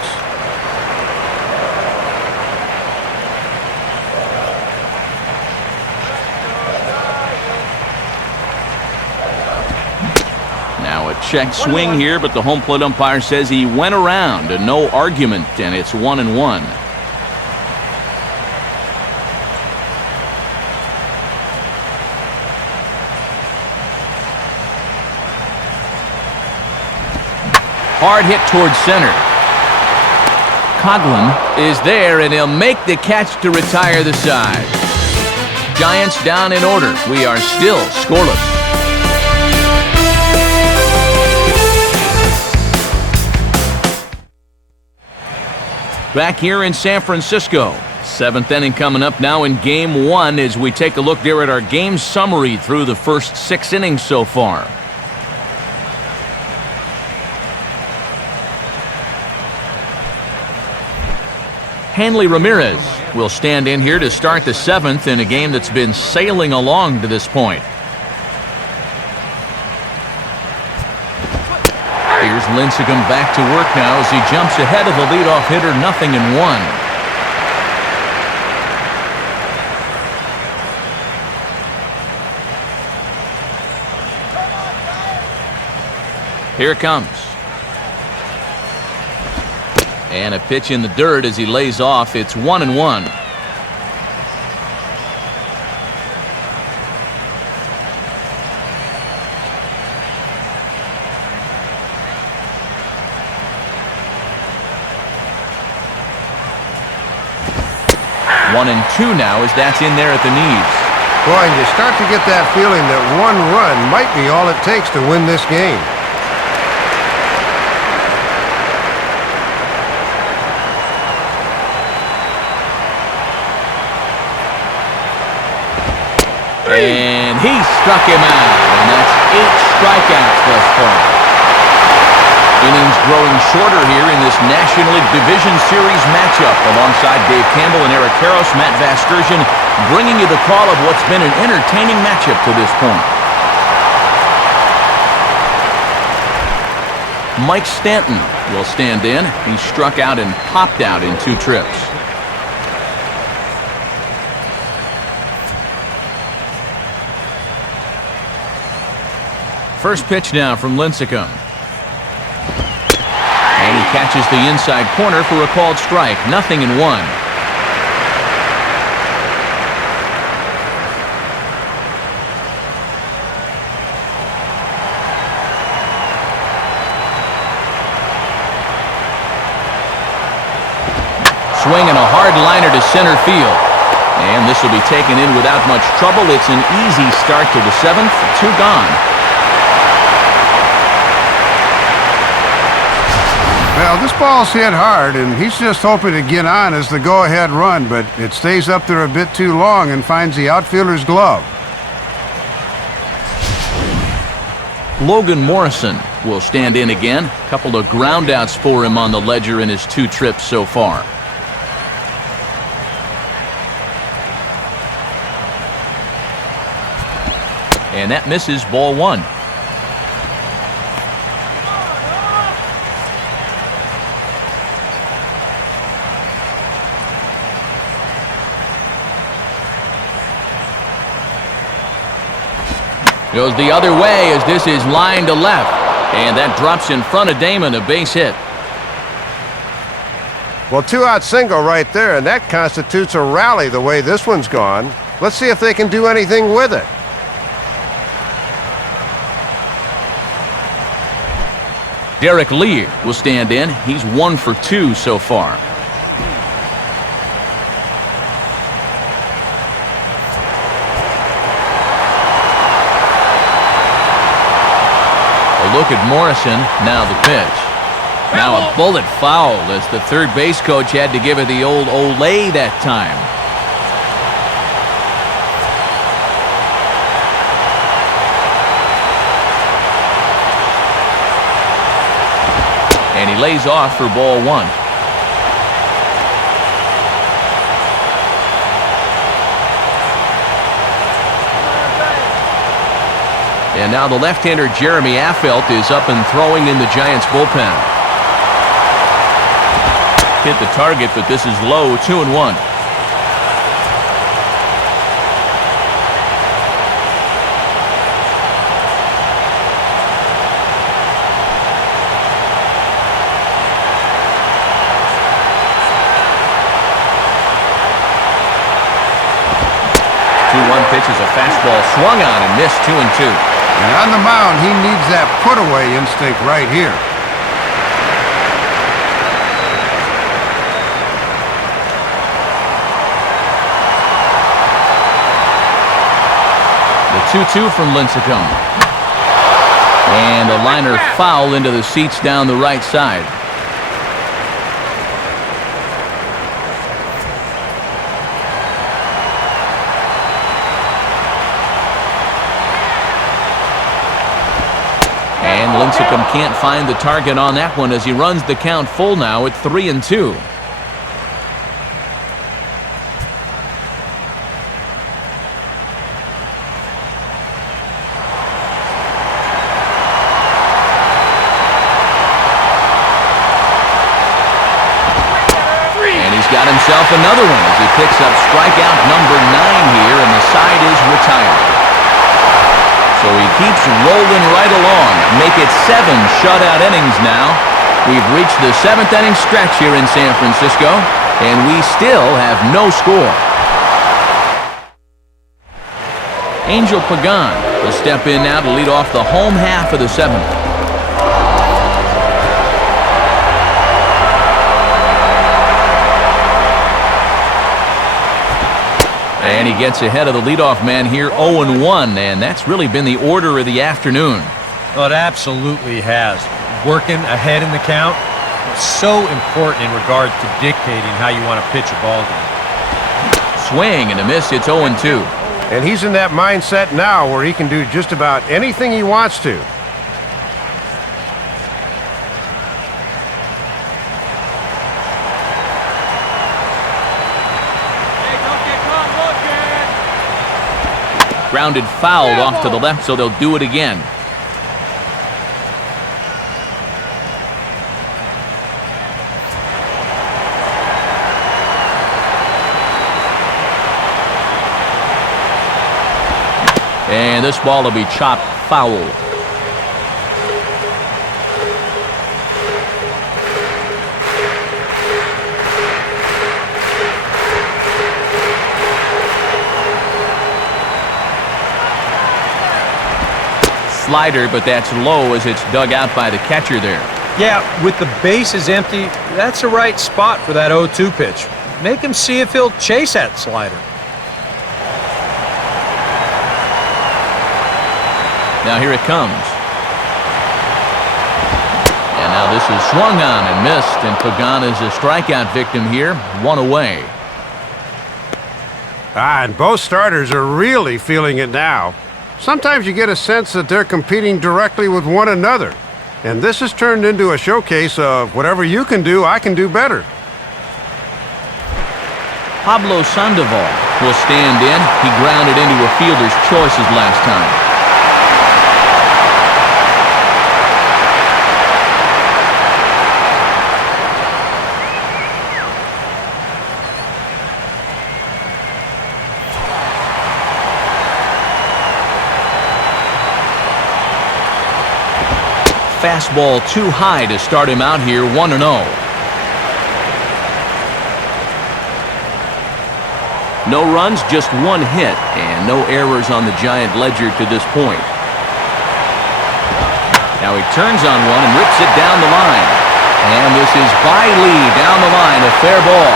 Now a check swing here, but the home plate umpire says he went around, and no argument, and it's 1-1. Hard hit towards center. Coughlin is there, and he'll make the catch to retire the side. Giants down in order. We are still scoreless. Back here in San Francisco. 7th inning coming up now in Game 1 as we take a look there at our game summary through the first 6 innings so far. Hanley Ramirez will stand in here to start the 7th in a game that's been sailing along to this point. Here's Lincecum back to work now as he jumps ahead of the leadoff hitter, 0-1. Here it comes. And a pitch in the dirt as he lays off. It's 1-1. One and two now as that's in there at the knees. Boy, and you start to get that feeling that one run might be all it takes to win this game. And he struck him out, and that's 8 strikeouts thus far. Innings growing shorter here in this National League Division Series matchup. Alongside Dave Campbell and Eric Karros, Matt Vasgersian bringing you the call of what's been an entertaining matchup to this point. Mike Stanton will stand in. He struck out and popped out in 2 trips. First pitch now from Lincecum. And he catches the inside corner for a called strike. 0-1. Swing and a hard liner to center field. And this will be taken in without much trouble. It's an easy start to the 7th. 2 gone. Well, this ball's hit hard, and he's just hoping to get on as the go-ahead run, but it stays up there a bit too long and finds the outfielder's glove. Logan Morrison will stand in again. A couple of groundouts for him on the ledger in his 2 trips so far. And that misses, ball 1. Goes the other way as this is lined to left. And that drops in front of Damon, a base hit. Well, 2-out single right there, and that constitutes a rally the way this one's gone. Let's see if they can do anything with it. Derek Lee will stand in. He's 1 for 2 so far. look at Morrison. Now the pitch. Now a bullet foul as the third base coach had to give it the old Olay that time. And he lays off for ball one. And now the left-hander Jeremy Affeldt is up and throwing in the Giants bullpen. Hit the target, but this is low, 2-1. Pitch is a fastball swung on and missed, 2-2. And on the mound, he needs that put-away instinct right here. The 2-2 from Lincecum. And a liner foul into the seats down the right side. Lincecum can't find the target on that one as he runs the count full now at 3-2. And he's got himself another one as he picks up strikeout number 9 here, and the side is retired. So he keeps rolling right along. Make it 7 shutout innings now. We've reached the 7th inning stretch here in San Francisco, and we still have no score. Angel Pagan will step in now to lead off the home half of the 7th. And he gets ahead of the leadoff man here, 0-1, and that's really been the order of the afternoon. Well, it absolutely has. Working ahead in the count is so important in regard to dictating how you want to pitch a ball game. Swing and a miss, it's 0-2. And he's in that mindset now where he can do just about anything he wants to. Grounded foul off to the left, so they'll do it again. And this ball will be chopped foul. Slider, but that's low as it's dug out by the catcher there. Yeah, with the bases empty, that's the right spot for that 0-2 pitch. Make him see if he'll chase that slider. Now here it comes. And now this is swung on and missed, and Pagan is a strikeout victim here, 1 away. And both starters are really feeling it now. Sometimes you get a sense that they're competing directly with one another. And this has turned into a showcase of whatever you can do, I can do better. Pablo Sandoval will stand in. He grounded into a fielder's choices last time. Fastball too high to start him out here, 1-0. No runs, just 1 hit, and no errors on the Giant ledger to this point. Now he turns on one and rips it down the line. And this is by Lee down the line, a fair ball.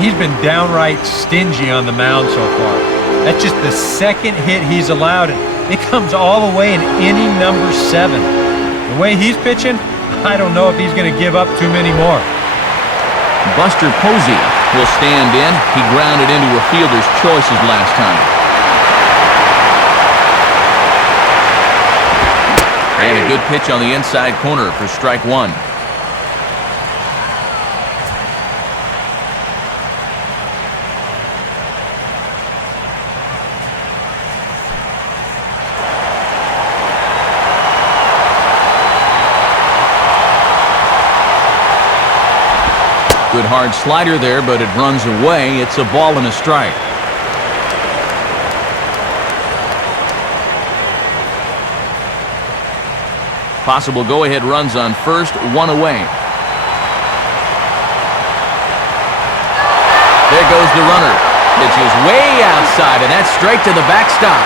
He's been downright stingy on the mound so far. That's just the second hit he's allowed, and it comes all the way in inning number 7. The way he's pitching, I don't know if he's going to give up too many more. Buster Posey will stand in. He grounded into a fielder's choices last time. And a good pitch on the inside corner for strike 1. Good hard slider there, but it runs away. It's a ball and a strike. Possible go-ahead runs on first, 1 away. There goes the runner. Pitch is way outside, and that's straight to the backstop.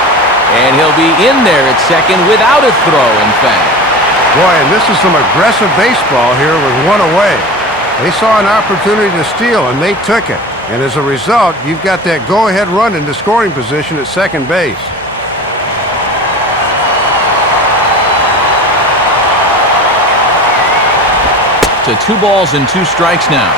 And he'll be in there at second without a throw, in fact. Boy, and this is some aggressive baseball here with 1 away. They saw an opportunity to steal, and they took it. And as a result, you've got that go-ahead run into scoring position at second base. To 2 balls and 2 strikes now.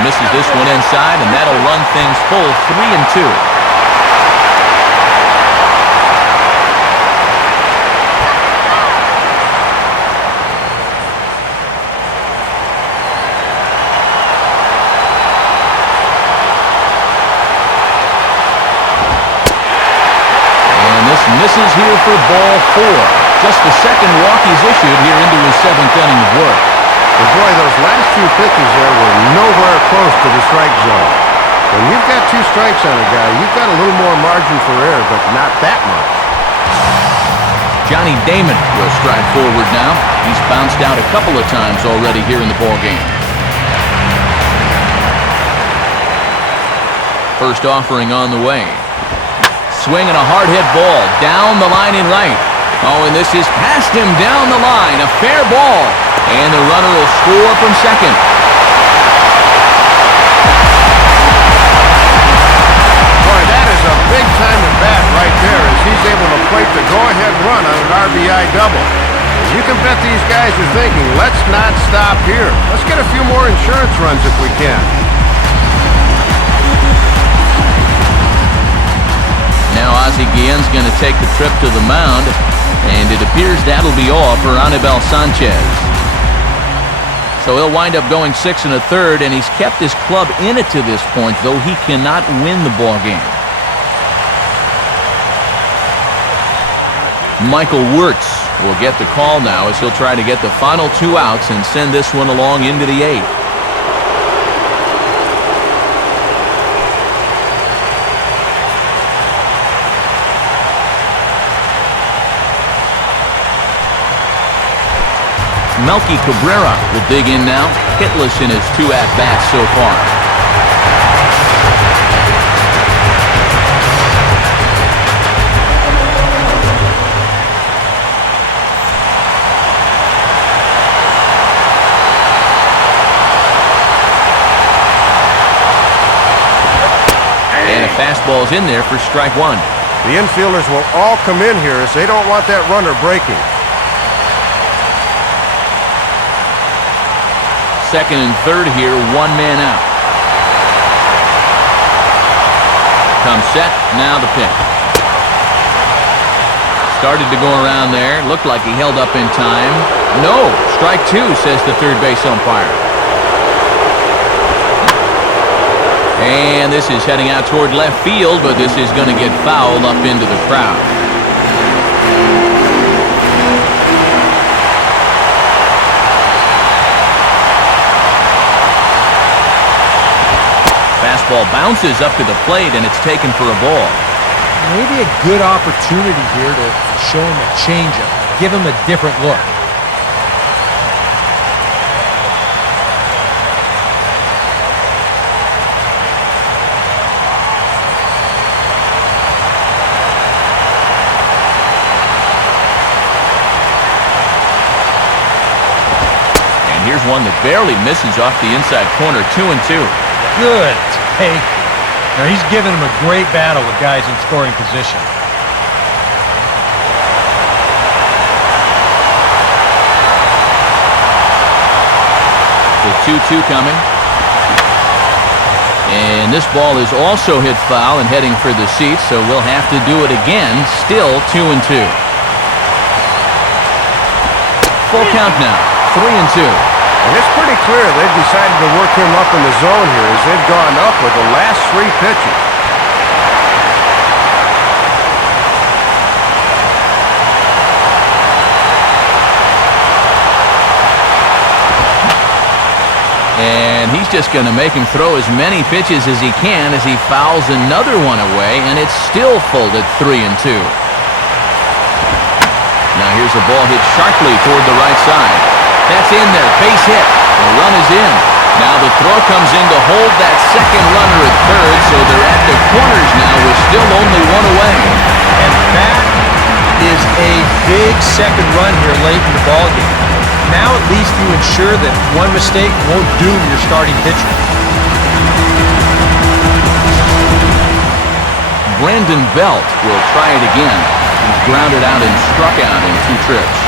Misses this one inside, and that'll run things full 3-2. And this misses here for ball 4. Just the second walk he's issued here into his 7th inning of work. But boy, those last 2 pitches there were nowhere close to the strike zone. When you've got 2 strikes on a guy, you've got a little more margin for error, but not that much. Johnny Damon will stride forward now. He's bounced out a couple of times already here in the ballgame. First offering on the way. Swinging a hard hit ball down the line in right. Oh, and this is past him down the line. A fair ball. And the runner will score from second. Boy, that is a big-time at-bat right there as he's able to plate the go-ahead run on an RBI double. You can bet these guys are thinking, let's not stop here. Let's get a few more insurance runs if we can. Now Ozzie Guillen's going to take the trip to the mound, and it appears that'll be all for Anibal Sanchez. So he'll wind up going 6 1/3, and he's kept his club in it to this point, though he cannot win the ball game. Michael Wirtz will get the call now as he'll try to get the final 2 outs and send this one along into the 8th. Melky Cabrera will dig in now, hitless in his 2 at-bats so far. And a fastball's in there for strike 1. The infielders will all come in here as they don't want that runner breaking. Second and third here, 1 man out. Comes set, now the pitch. Started to go around there, looked like he held up in time. No, strike 2, says the third base umpire. And this is heading out toward left field, but this is going to get fouled up into the crowd. Fastball bounces up to the plate, and it's taken for a ball. Maybe a good opportunity here to show him a changeup, give him a different look. one that barely misses off the inside corner, 2-2. Good take. Now he's giving him a great battle with guys in scoring position. The 2-2 coming. And this ball is also hit foul and heading for the seats, so we'll have to do it again. Still 2-2. Full count now, 3-2. And it's pretty clear they've decided to work him up in the zone here as they've gone up with the last 3 pitches. And he's just going to make him throw as many pitches as he can as he fouls another one away, and it's still folded 3-2. Now here's a ball hit sharply toward the right side. That's in there, base hit. The run is in. Now the throw comes in to hold that second runner at third, so they're at the corners now with still only one away. And that is a big second run here late in the ballgame. Now at least you ensure that one mistake won't doom your starting pitcher. Brandon Belt will try it again. He's grounded out and struck out in 2 trips.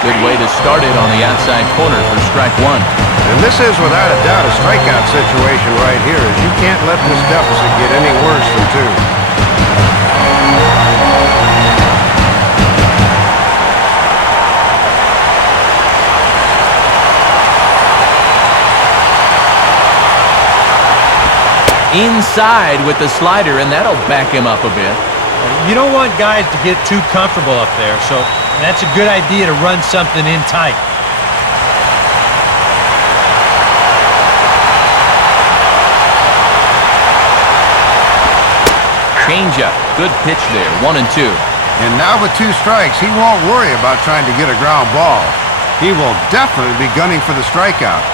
Good way to start it on the outside corner for strike 1. And this is without a doubt a strikeout situation right here, as you can't let this deficit get any worse than 2. Inside with the slider, and that'll back him up a bit. You don't want guys to get too comfortable up there, so that's a good idea to run something in tight. Changeup, good pitch there, 1-2. And now with 2 strikes, he won't worry about trying to get a ground ball. He will definitely be gunning for the strikeout.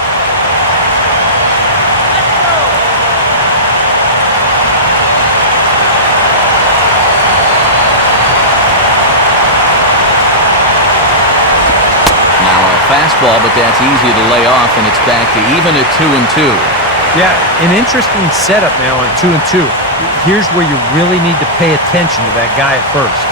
Fastball, but that's easy to lay off, and it's back to even at 2-2. Yeah, an interesting setup now on 2-2. Here's where you really need to pay attention to that guy at first.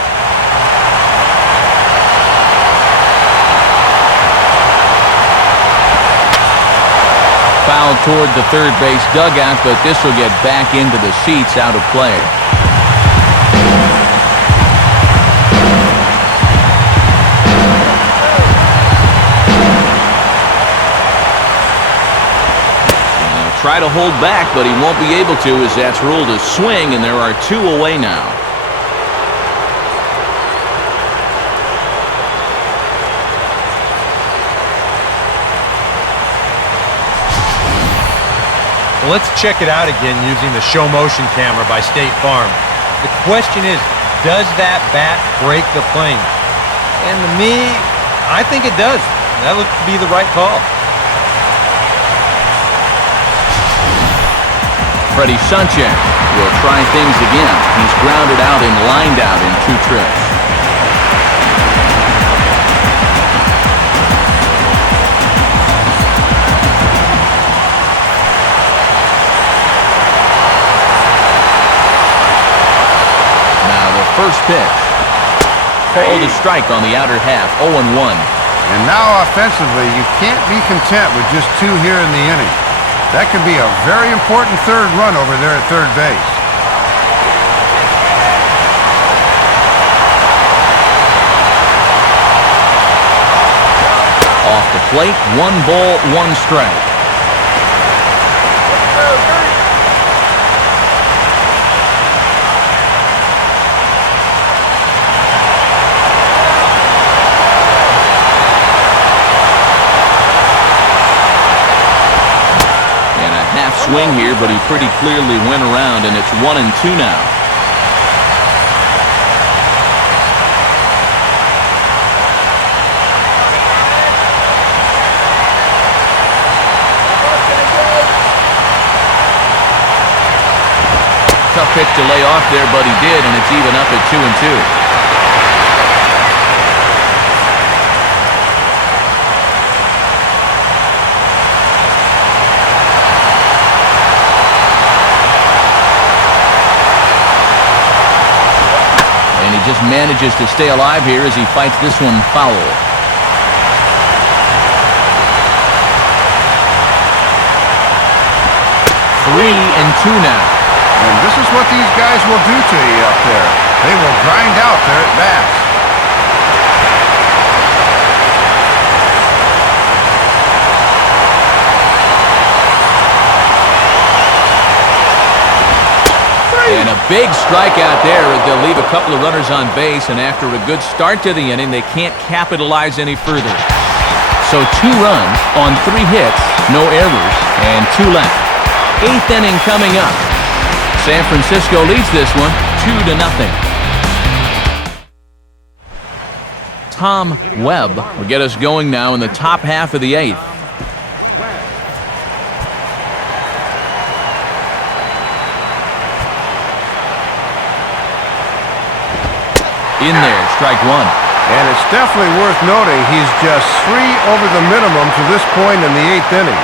Foul toward the third base dugout, but this will get back into the seats, out of play. Try to hold back, but he won't be able to as that's ruled a swing, and there are 2 away now. Well, let's check it out again using the show motion camera by State Farm. The question is, does that bat break the plane? And to me, I think it does. That looks to be the right call. Freddie Sanchez will try things again. He's grounded out and lined out in 2 trips. Now the first pitch. Called a strike on the outer half, 0-1. And now offensively, you can't be content with just 2 here in the inning. That could be a very important third run over there at third base. Off the plate, 1 ball, 1 strike. Swing here, but he pretty clearly went around, and it's 1-2 now. Tough pitch to lay off there, but he did, and it's even up at 2-2. Just manages to stay alive here as he fights this one foul. 3-2 now. And this is what these guys will do to you up there. They will grind out their at-bats. And a big strikeout there as they'll leave a couple of runners on base, and after a good start to the inning, they can't capitalize any further. So 2 runs on 3 hits, no errors, and 2 left. 8th inning coming up. San Francisco leads this one 2-0. Tom Webb will get us going now in the top half of the 8th. In there, strike 1. And it's definitely worth noting he's just 3 over the minimum to this point in the 8th inning.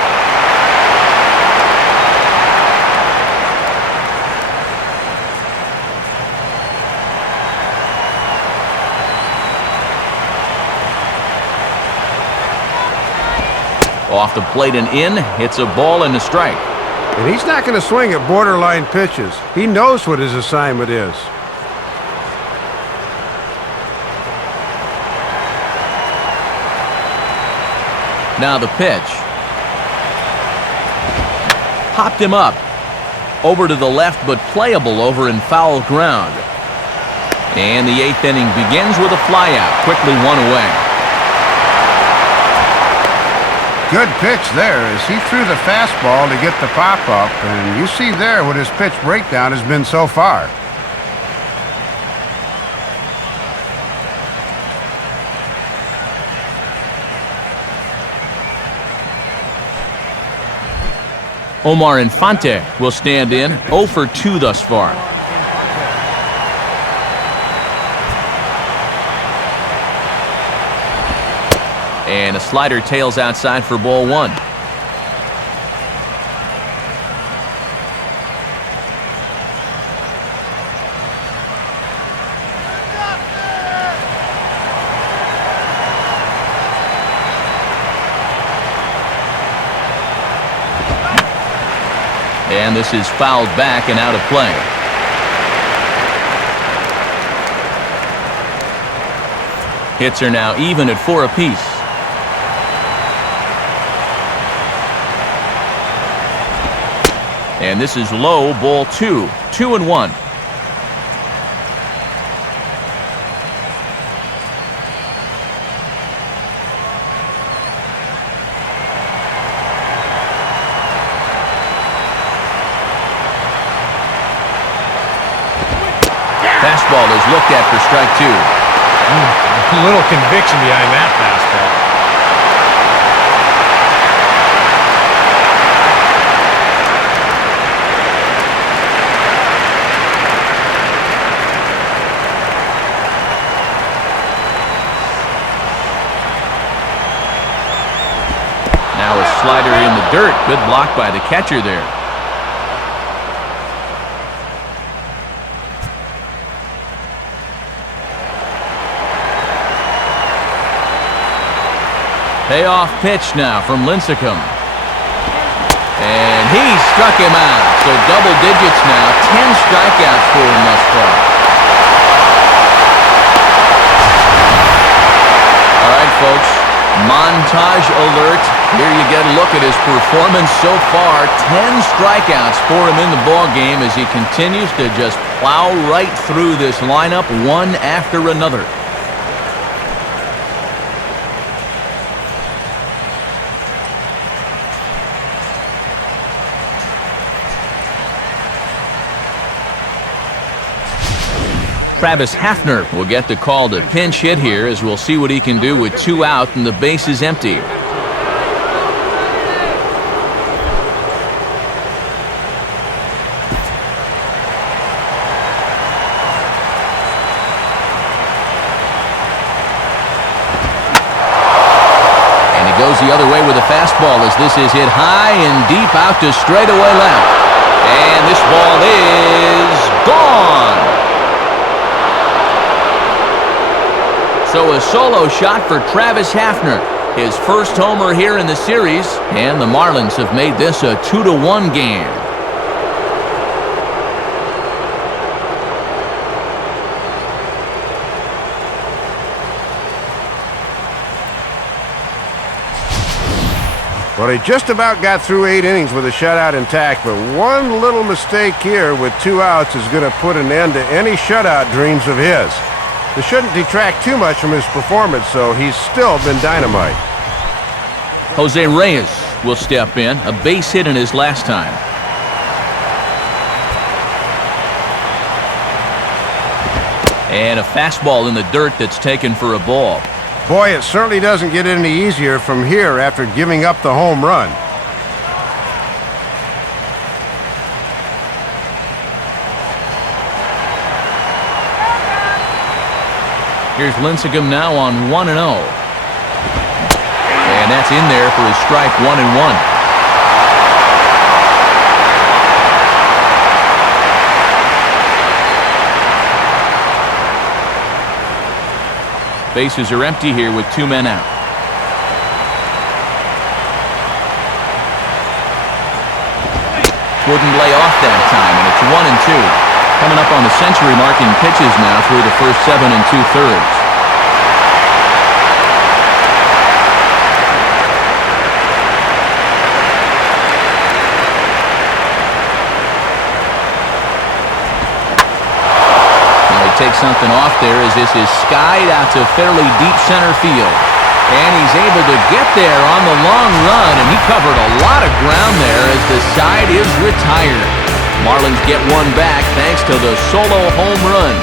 Off the plate and in, hits a ball and a strike. And he's not going to swing at borderline pitches. He knows what his assignment is. Now the pitch. Popped him up. Over to the left, but playable over in foul ground. And the 8th inning begins with a flyout. Quickly 1 away. Good pitch there as he threw the fastball to get the pop-up. And you see there what his pitch breakdown has been so far. Omar Infante will stand in, 0 for 2 thus far. And a slider tails outside for ball 1. And this is fouled back and out of play. Hits are now even at 4 apiece. And this is low, ball 2. 2-1. Fastball is looked at for strike 2. A little conviction behind that fastball. Now a slider in the dirt. Good block by the catcher there. Payoff pitch now from Lincecum. And he struck him out. So double digits now. 10 strikeouts for him thus far. All right, folks. Montage alert. Here you get a look at his performance so far. 10 strikeouts for him in the ball game as he continues to just plow right through this lineup one after another. Travis Hafner will get the call to pinch hit here as we'll see what he can do with 2 out and the base is empty. fastball as this is hit high and deep out to straightaway left. And this ball is gone. So a solo shot for Travis Hafner. His first homer here in the series, and the Marlins have made this a 2-1 game. Well, he just about got through 8 innings with a shutout intact, but one little mistake here with 2 outs is going to put an end to any shutout dreams of his. This shouldn't detract too much from his performance, so he's still been dynamite. Jose Reyes will step in, a base hit in his last time. And a fastball in the dirt that's taken for a ball. Boy, it certainly doesn't get any easier from here after giving up the home run. Here's Lincecum now on 1-0. And that's in there for his strike 1-1. Bases are empty here with 2 men out. Wouldn't lay off that time, and it's 1-2. Coming up on the century mark in pitches now through the first 7 2/3. Take something off there as this is skied out to fairly deep center field. And he's able to get there on the long run, and he covered a lot of ground there as the side is retired. Marlins get one back thanks to the solo home run.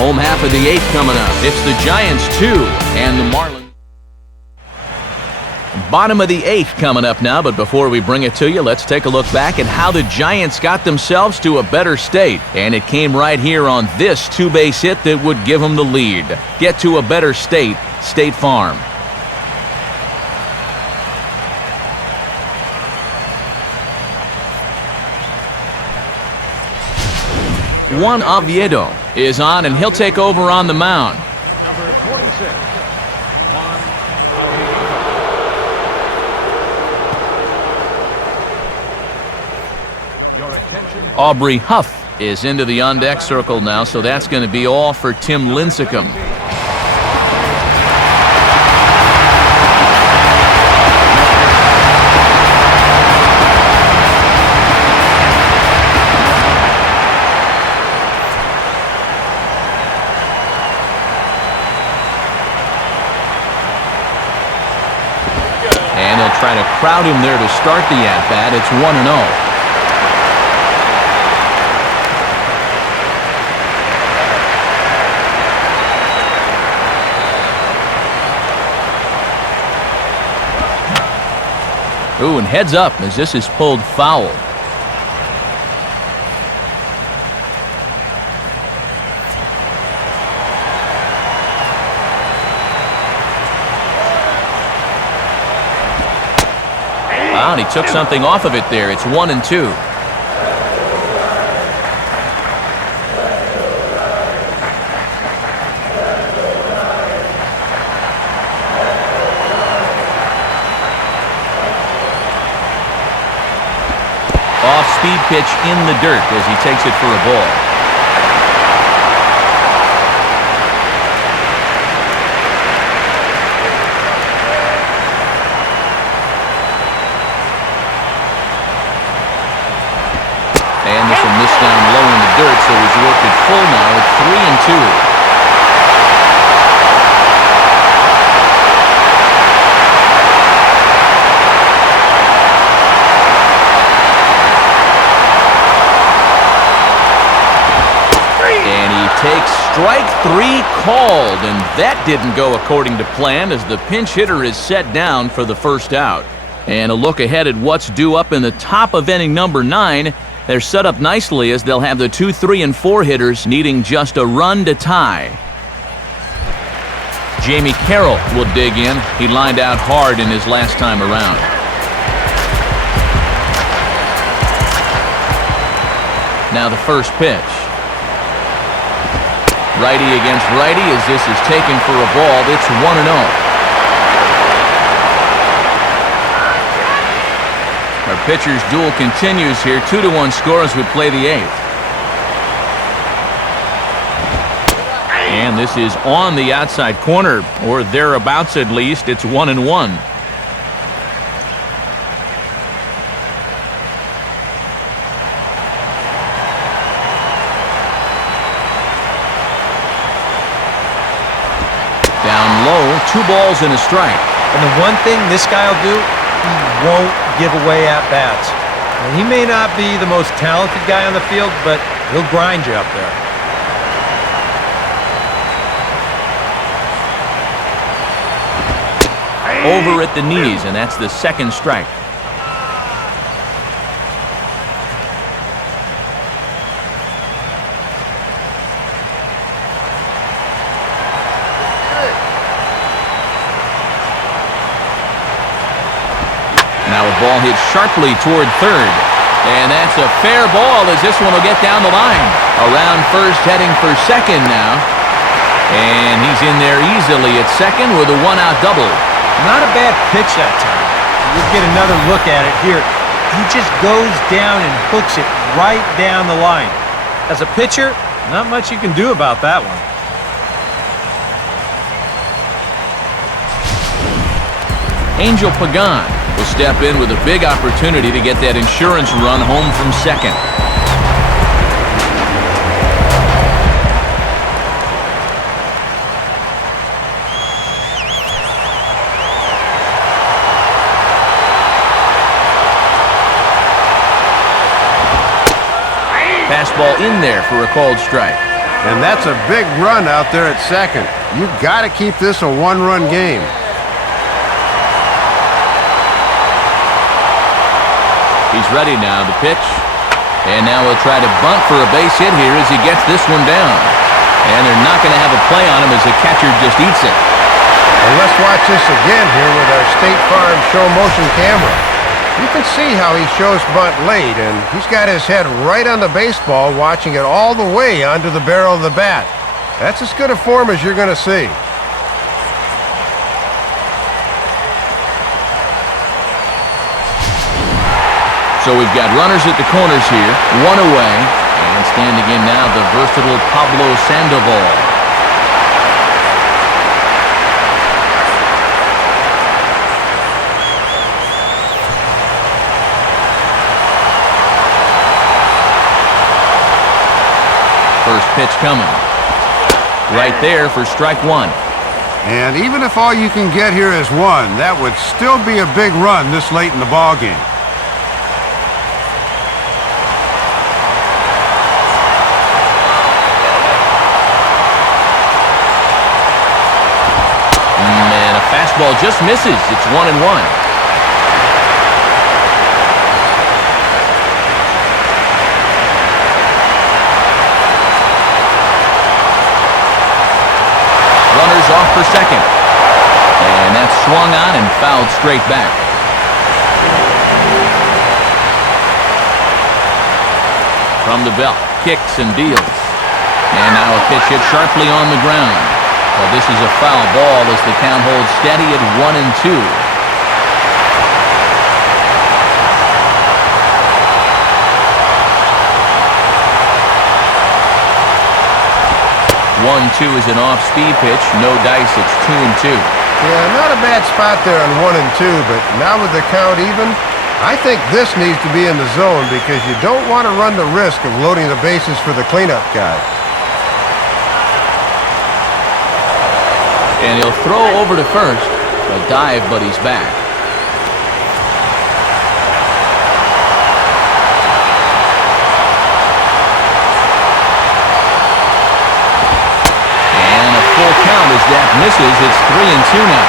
Home half of the 8th coming up. It's the Giants 2 and the Marlins. Bottom of the 8th coming up now, but before we bring it to you, let's take a look back at how the Giants got themselves to a better state. And it came right here on this 2-base hit that would give them the lead. Get to a better state, State Farm. Juan Oviedo is on, and he'll take over on the mound. Number 46, Juan Oviedo. Your attention. Aubrey Huff is into the on-deck circle now, so that's going to be all for Tim Lincecum. And they'll try to crowd him there to start the at-bat. It's 1-0. Ooh, and heads up as this is pulled foul. Wow, and he took something off of it there. It's 1-2. Off-speed pitch in the dirt as he takes it for a ball. And this will miss down low in the dirt, so he's worked it full now at 3-2. Takes strike 3 called, and that didn't go according to plan as the pinch hitter is set down for the first out. And a look ahead at what's due up in the top of inning number 9. They're set up nicely as they'll have the 2, 3, and 4 hitters needing just a run to tie. Jamie Carroll will dig in. He lined out hard in his last time around. Now the first pitch. Righty against righty as this is taken for a ball. It's 1-0. Our pitcher's duel continues here. 2-1 score as we play the 8th. And this is on the outside corner, or thereabouts at least. It's 1-1. Down low, 2 balls and a strike. And the one thing this guy will do, he won't give away at-bats. He may not be the most talented guy on the field, but he'll grind you up there. Over at the knees, and that's the second strike. Now a ball hit sharply toward third. And that's a fair ball as this one will get down the line. Around first, heading for second now. And he's in there easily at second with a 1-out double. Not a bad pitch that time. We'll get another look at it here. He just goes down and hooks it right down the line. As a pitcher, not much you can do about that one. Angel Pagan will step in with a big opportunity to get that insurance run home from second. Fastball in there for a called strike. And that's a big run out there at second. You've got to keep this a 1-run game. He's ready now to pitch. And now he'll try to bunt for a base hit here as he gets this one down. And they're not going to have a play on him as the catcher just eats it. And let's watch this again here with our State Farm show motion camera. You can see how he shows bunt late, and he's got his head right on the baseball, watching it all the way onto the barrel of the bat. That's as good a form as you're going to see. So we've got runners at the corners here, one away, and standing in now the versatile Pablo Sandoval. First pitch coming. Right there for strike one. And even if all you can get here is one, that would still be a big run this late in the ballgame. And a fastball just misses. It's 1-1. Runners off for second. And that's swung on and fouled straight back. From the belt, kicks and deals. And now a pitch hit sharply on the ground. Well, this is a foul ball as the count holds steady at 1-2. 1-2 is an off-speed pitch. No dice. It's 2-2. Yeah, not a bad spot there on 1-2, but now with the count even, I think this needs to be in the zone because you don't want to run the risk of loading the bases for the cleanup guy. And he'll throw over to first. A dive, but he's back. Full count as that misses. It's 3-2 now.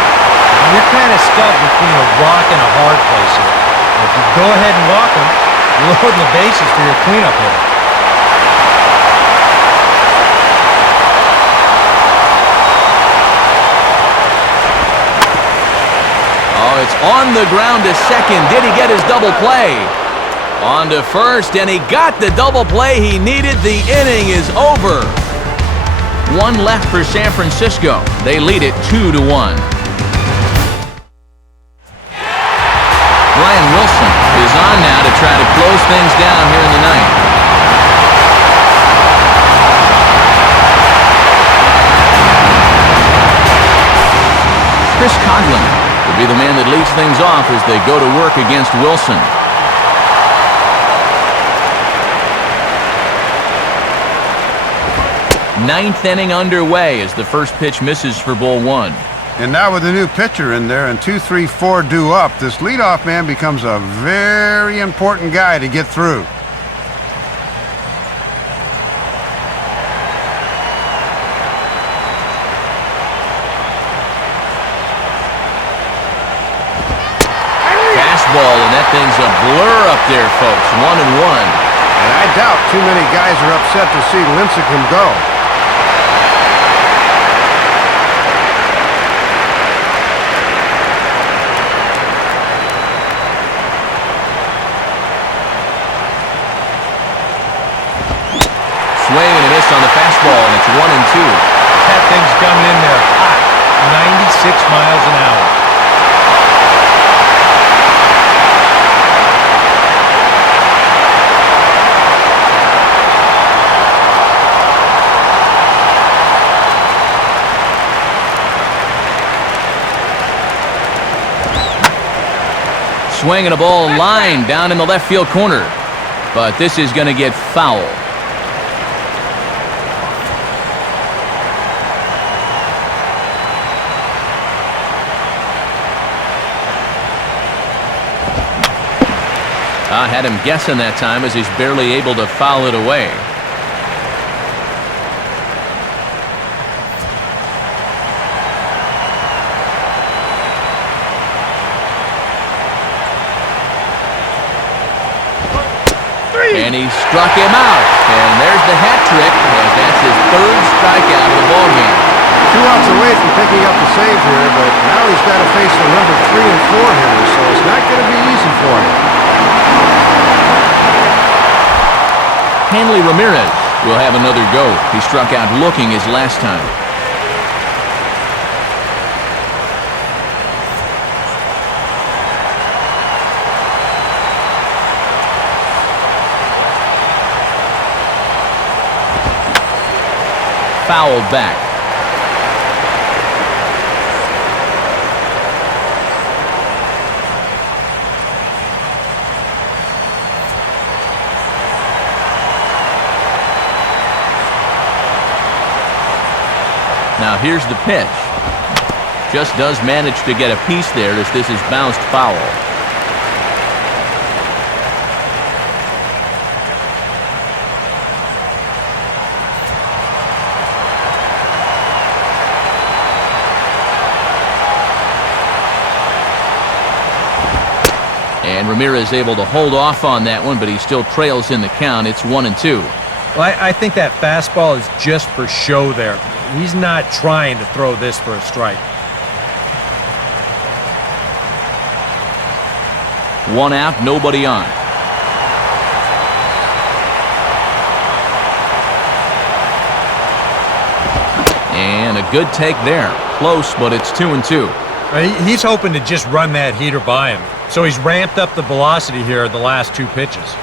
You're kind of stuck between a rock and a hard place here. If you go ahead and walk them, you're loading the bases for your cleanup hitter. Oh, it's on the ground to second. Did he get his double play? On to first, and he got the double play he needed. The inning is over. One left for San Francisco. They lead it 2-1. Brian Wilson is on now to try to close things down here in the ninth. Chris Coghlan will be the man that leads things off as they go to work against Wilson. Ninth inning underway as the first pitch misses for ball one. And now with a new pitcher in there and 2-3-4 due up, this leadoff man becomes a very important guy to get through. Fastball, and that thing's a blur up there, folks. 1-1. And I doubt too many guys are upset to see Lincecum go. Swing and a miss on the fastball, and it's 1-2. That thing's coming in there hot. 96 miles an hour. Swing and a ball line down in the left field corner. But this is going to get foul. I had him guessing that time as he's barely able to foul it away. And he struck him out. And there's the hat trick, as that's his third strikeout of the ballgame. 2 outs away from picking up the save here, but now he's got to face the number 3 and 4 hitters, so it's not going to be easy for him. Hanley Ramirez will have another go. He struck out looking his last time. Fouled back. Now here's the pitch. Just does manage to get a piece there as this is bounced foul. And Ramirez able to hold off on that one, but he still trails in the count. It's 1-2. Well, I think that fastball is just for show there. He's not trying to throw this for a strike. 1 out, nobody on. And a good take there. Close, but it's 2-2. He's hoping to just run that heater by him. So he's ramped up the velocity here in the last 2 pitches.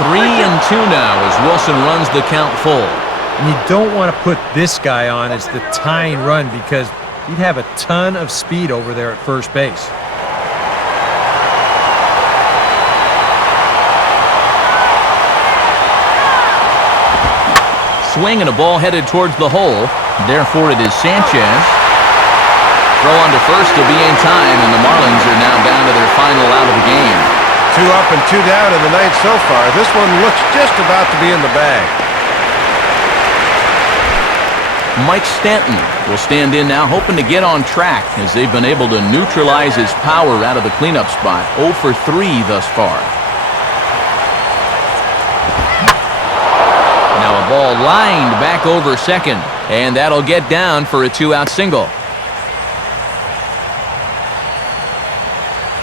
Three and 2 now as Wilson runs the count full. And you don't want to put this guy on as the tying run because he'd have a ton of speed over there at first base. Swing and a ball headed towards the hole. Therefore, it is Sanchez. Throw on to first to be in time, and the Marlins are now down to their final out of the game. 2 up and 2 down in the ninth so far. This one looks just about to be in the bag. Mike Stanton will stand in now, hoping to get on track as they've been able to neutralize his power out of the cleanup spot. 0 for 3 thus far. ball lined back over second, and that'll get down for a 2-out single.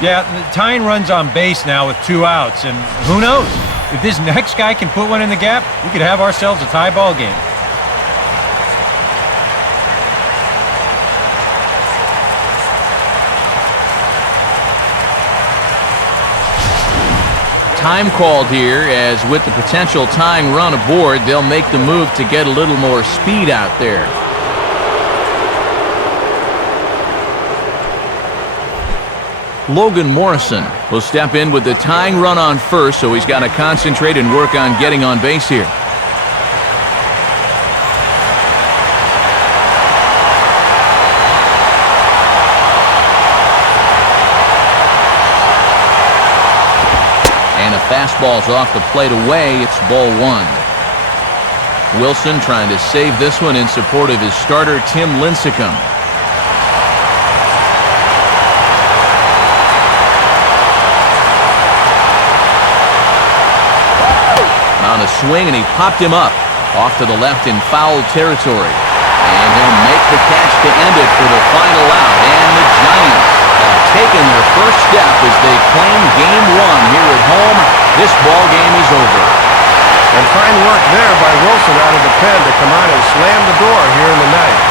Yeah, tying runs on base now with 2 outs, and who knows? If this next guy can put one in the gap, we could have ourselves a tie ball game. Time called here, as with the potential tying run aboard, they'll make the move to get a little more speed out there. Logan Morrison will step in with the tying run on first, so he's got to concentrate and work on getting on base here. And a fastball's off the plate away. It's ball 1. Wilson trying to save this one in support of his starter, Tim Lincecum. On a swing, and he popped him up off to the left in foul territory. And he'll make the catch to end it for the final out. And the Giants have taken their first step as they claim Game 1 here at home. This ball game is over. And fine work there by Wilson out of the pen to come out and slam the door here in the ninth.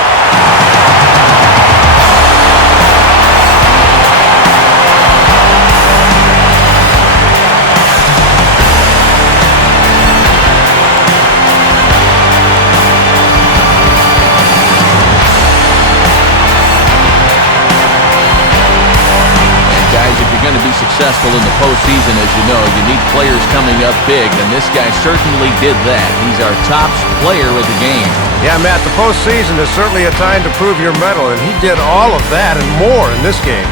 Going to be successful in the postseason, as you know, you need players coming up big, and this guy certainly did that. He's our top player of the game. Yeah, Matt, the postseason is certainly a time to prove your mettle, and he did all of that and more in this game.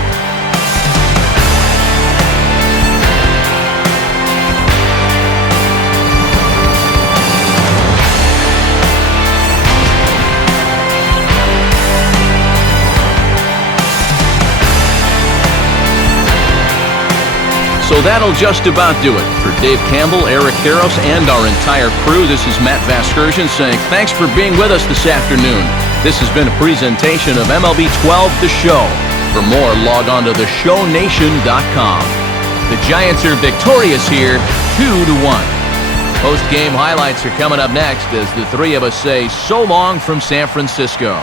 So that'll just about do it. For Dave Campbell, Eric Harros, and our entire crew, this is Matt Vasgersian saying thanks for being with us this afternoon. This has been a presentation of MLB 12 The Show. For more, log on to theshownation.com. The Giants are victorious here, 2-1. Post-game highlights are coming up next as the three of us say so long from San Francisco.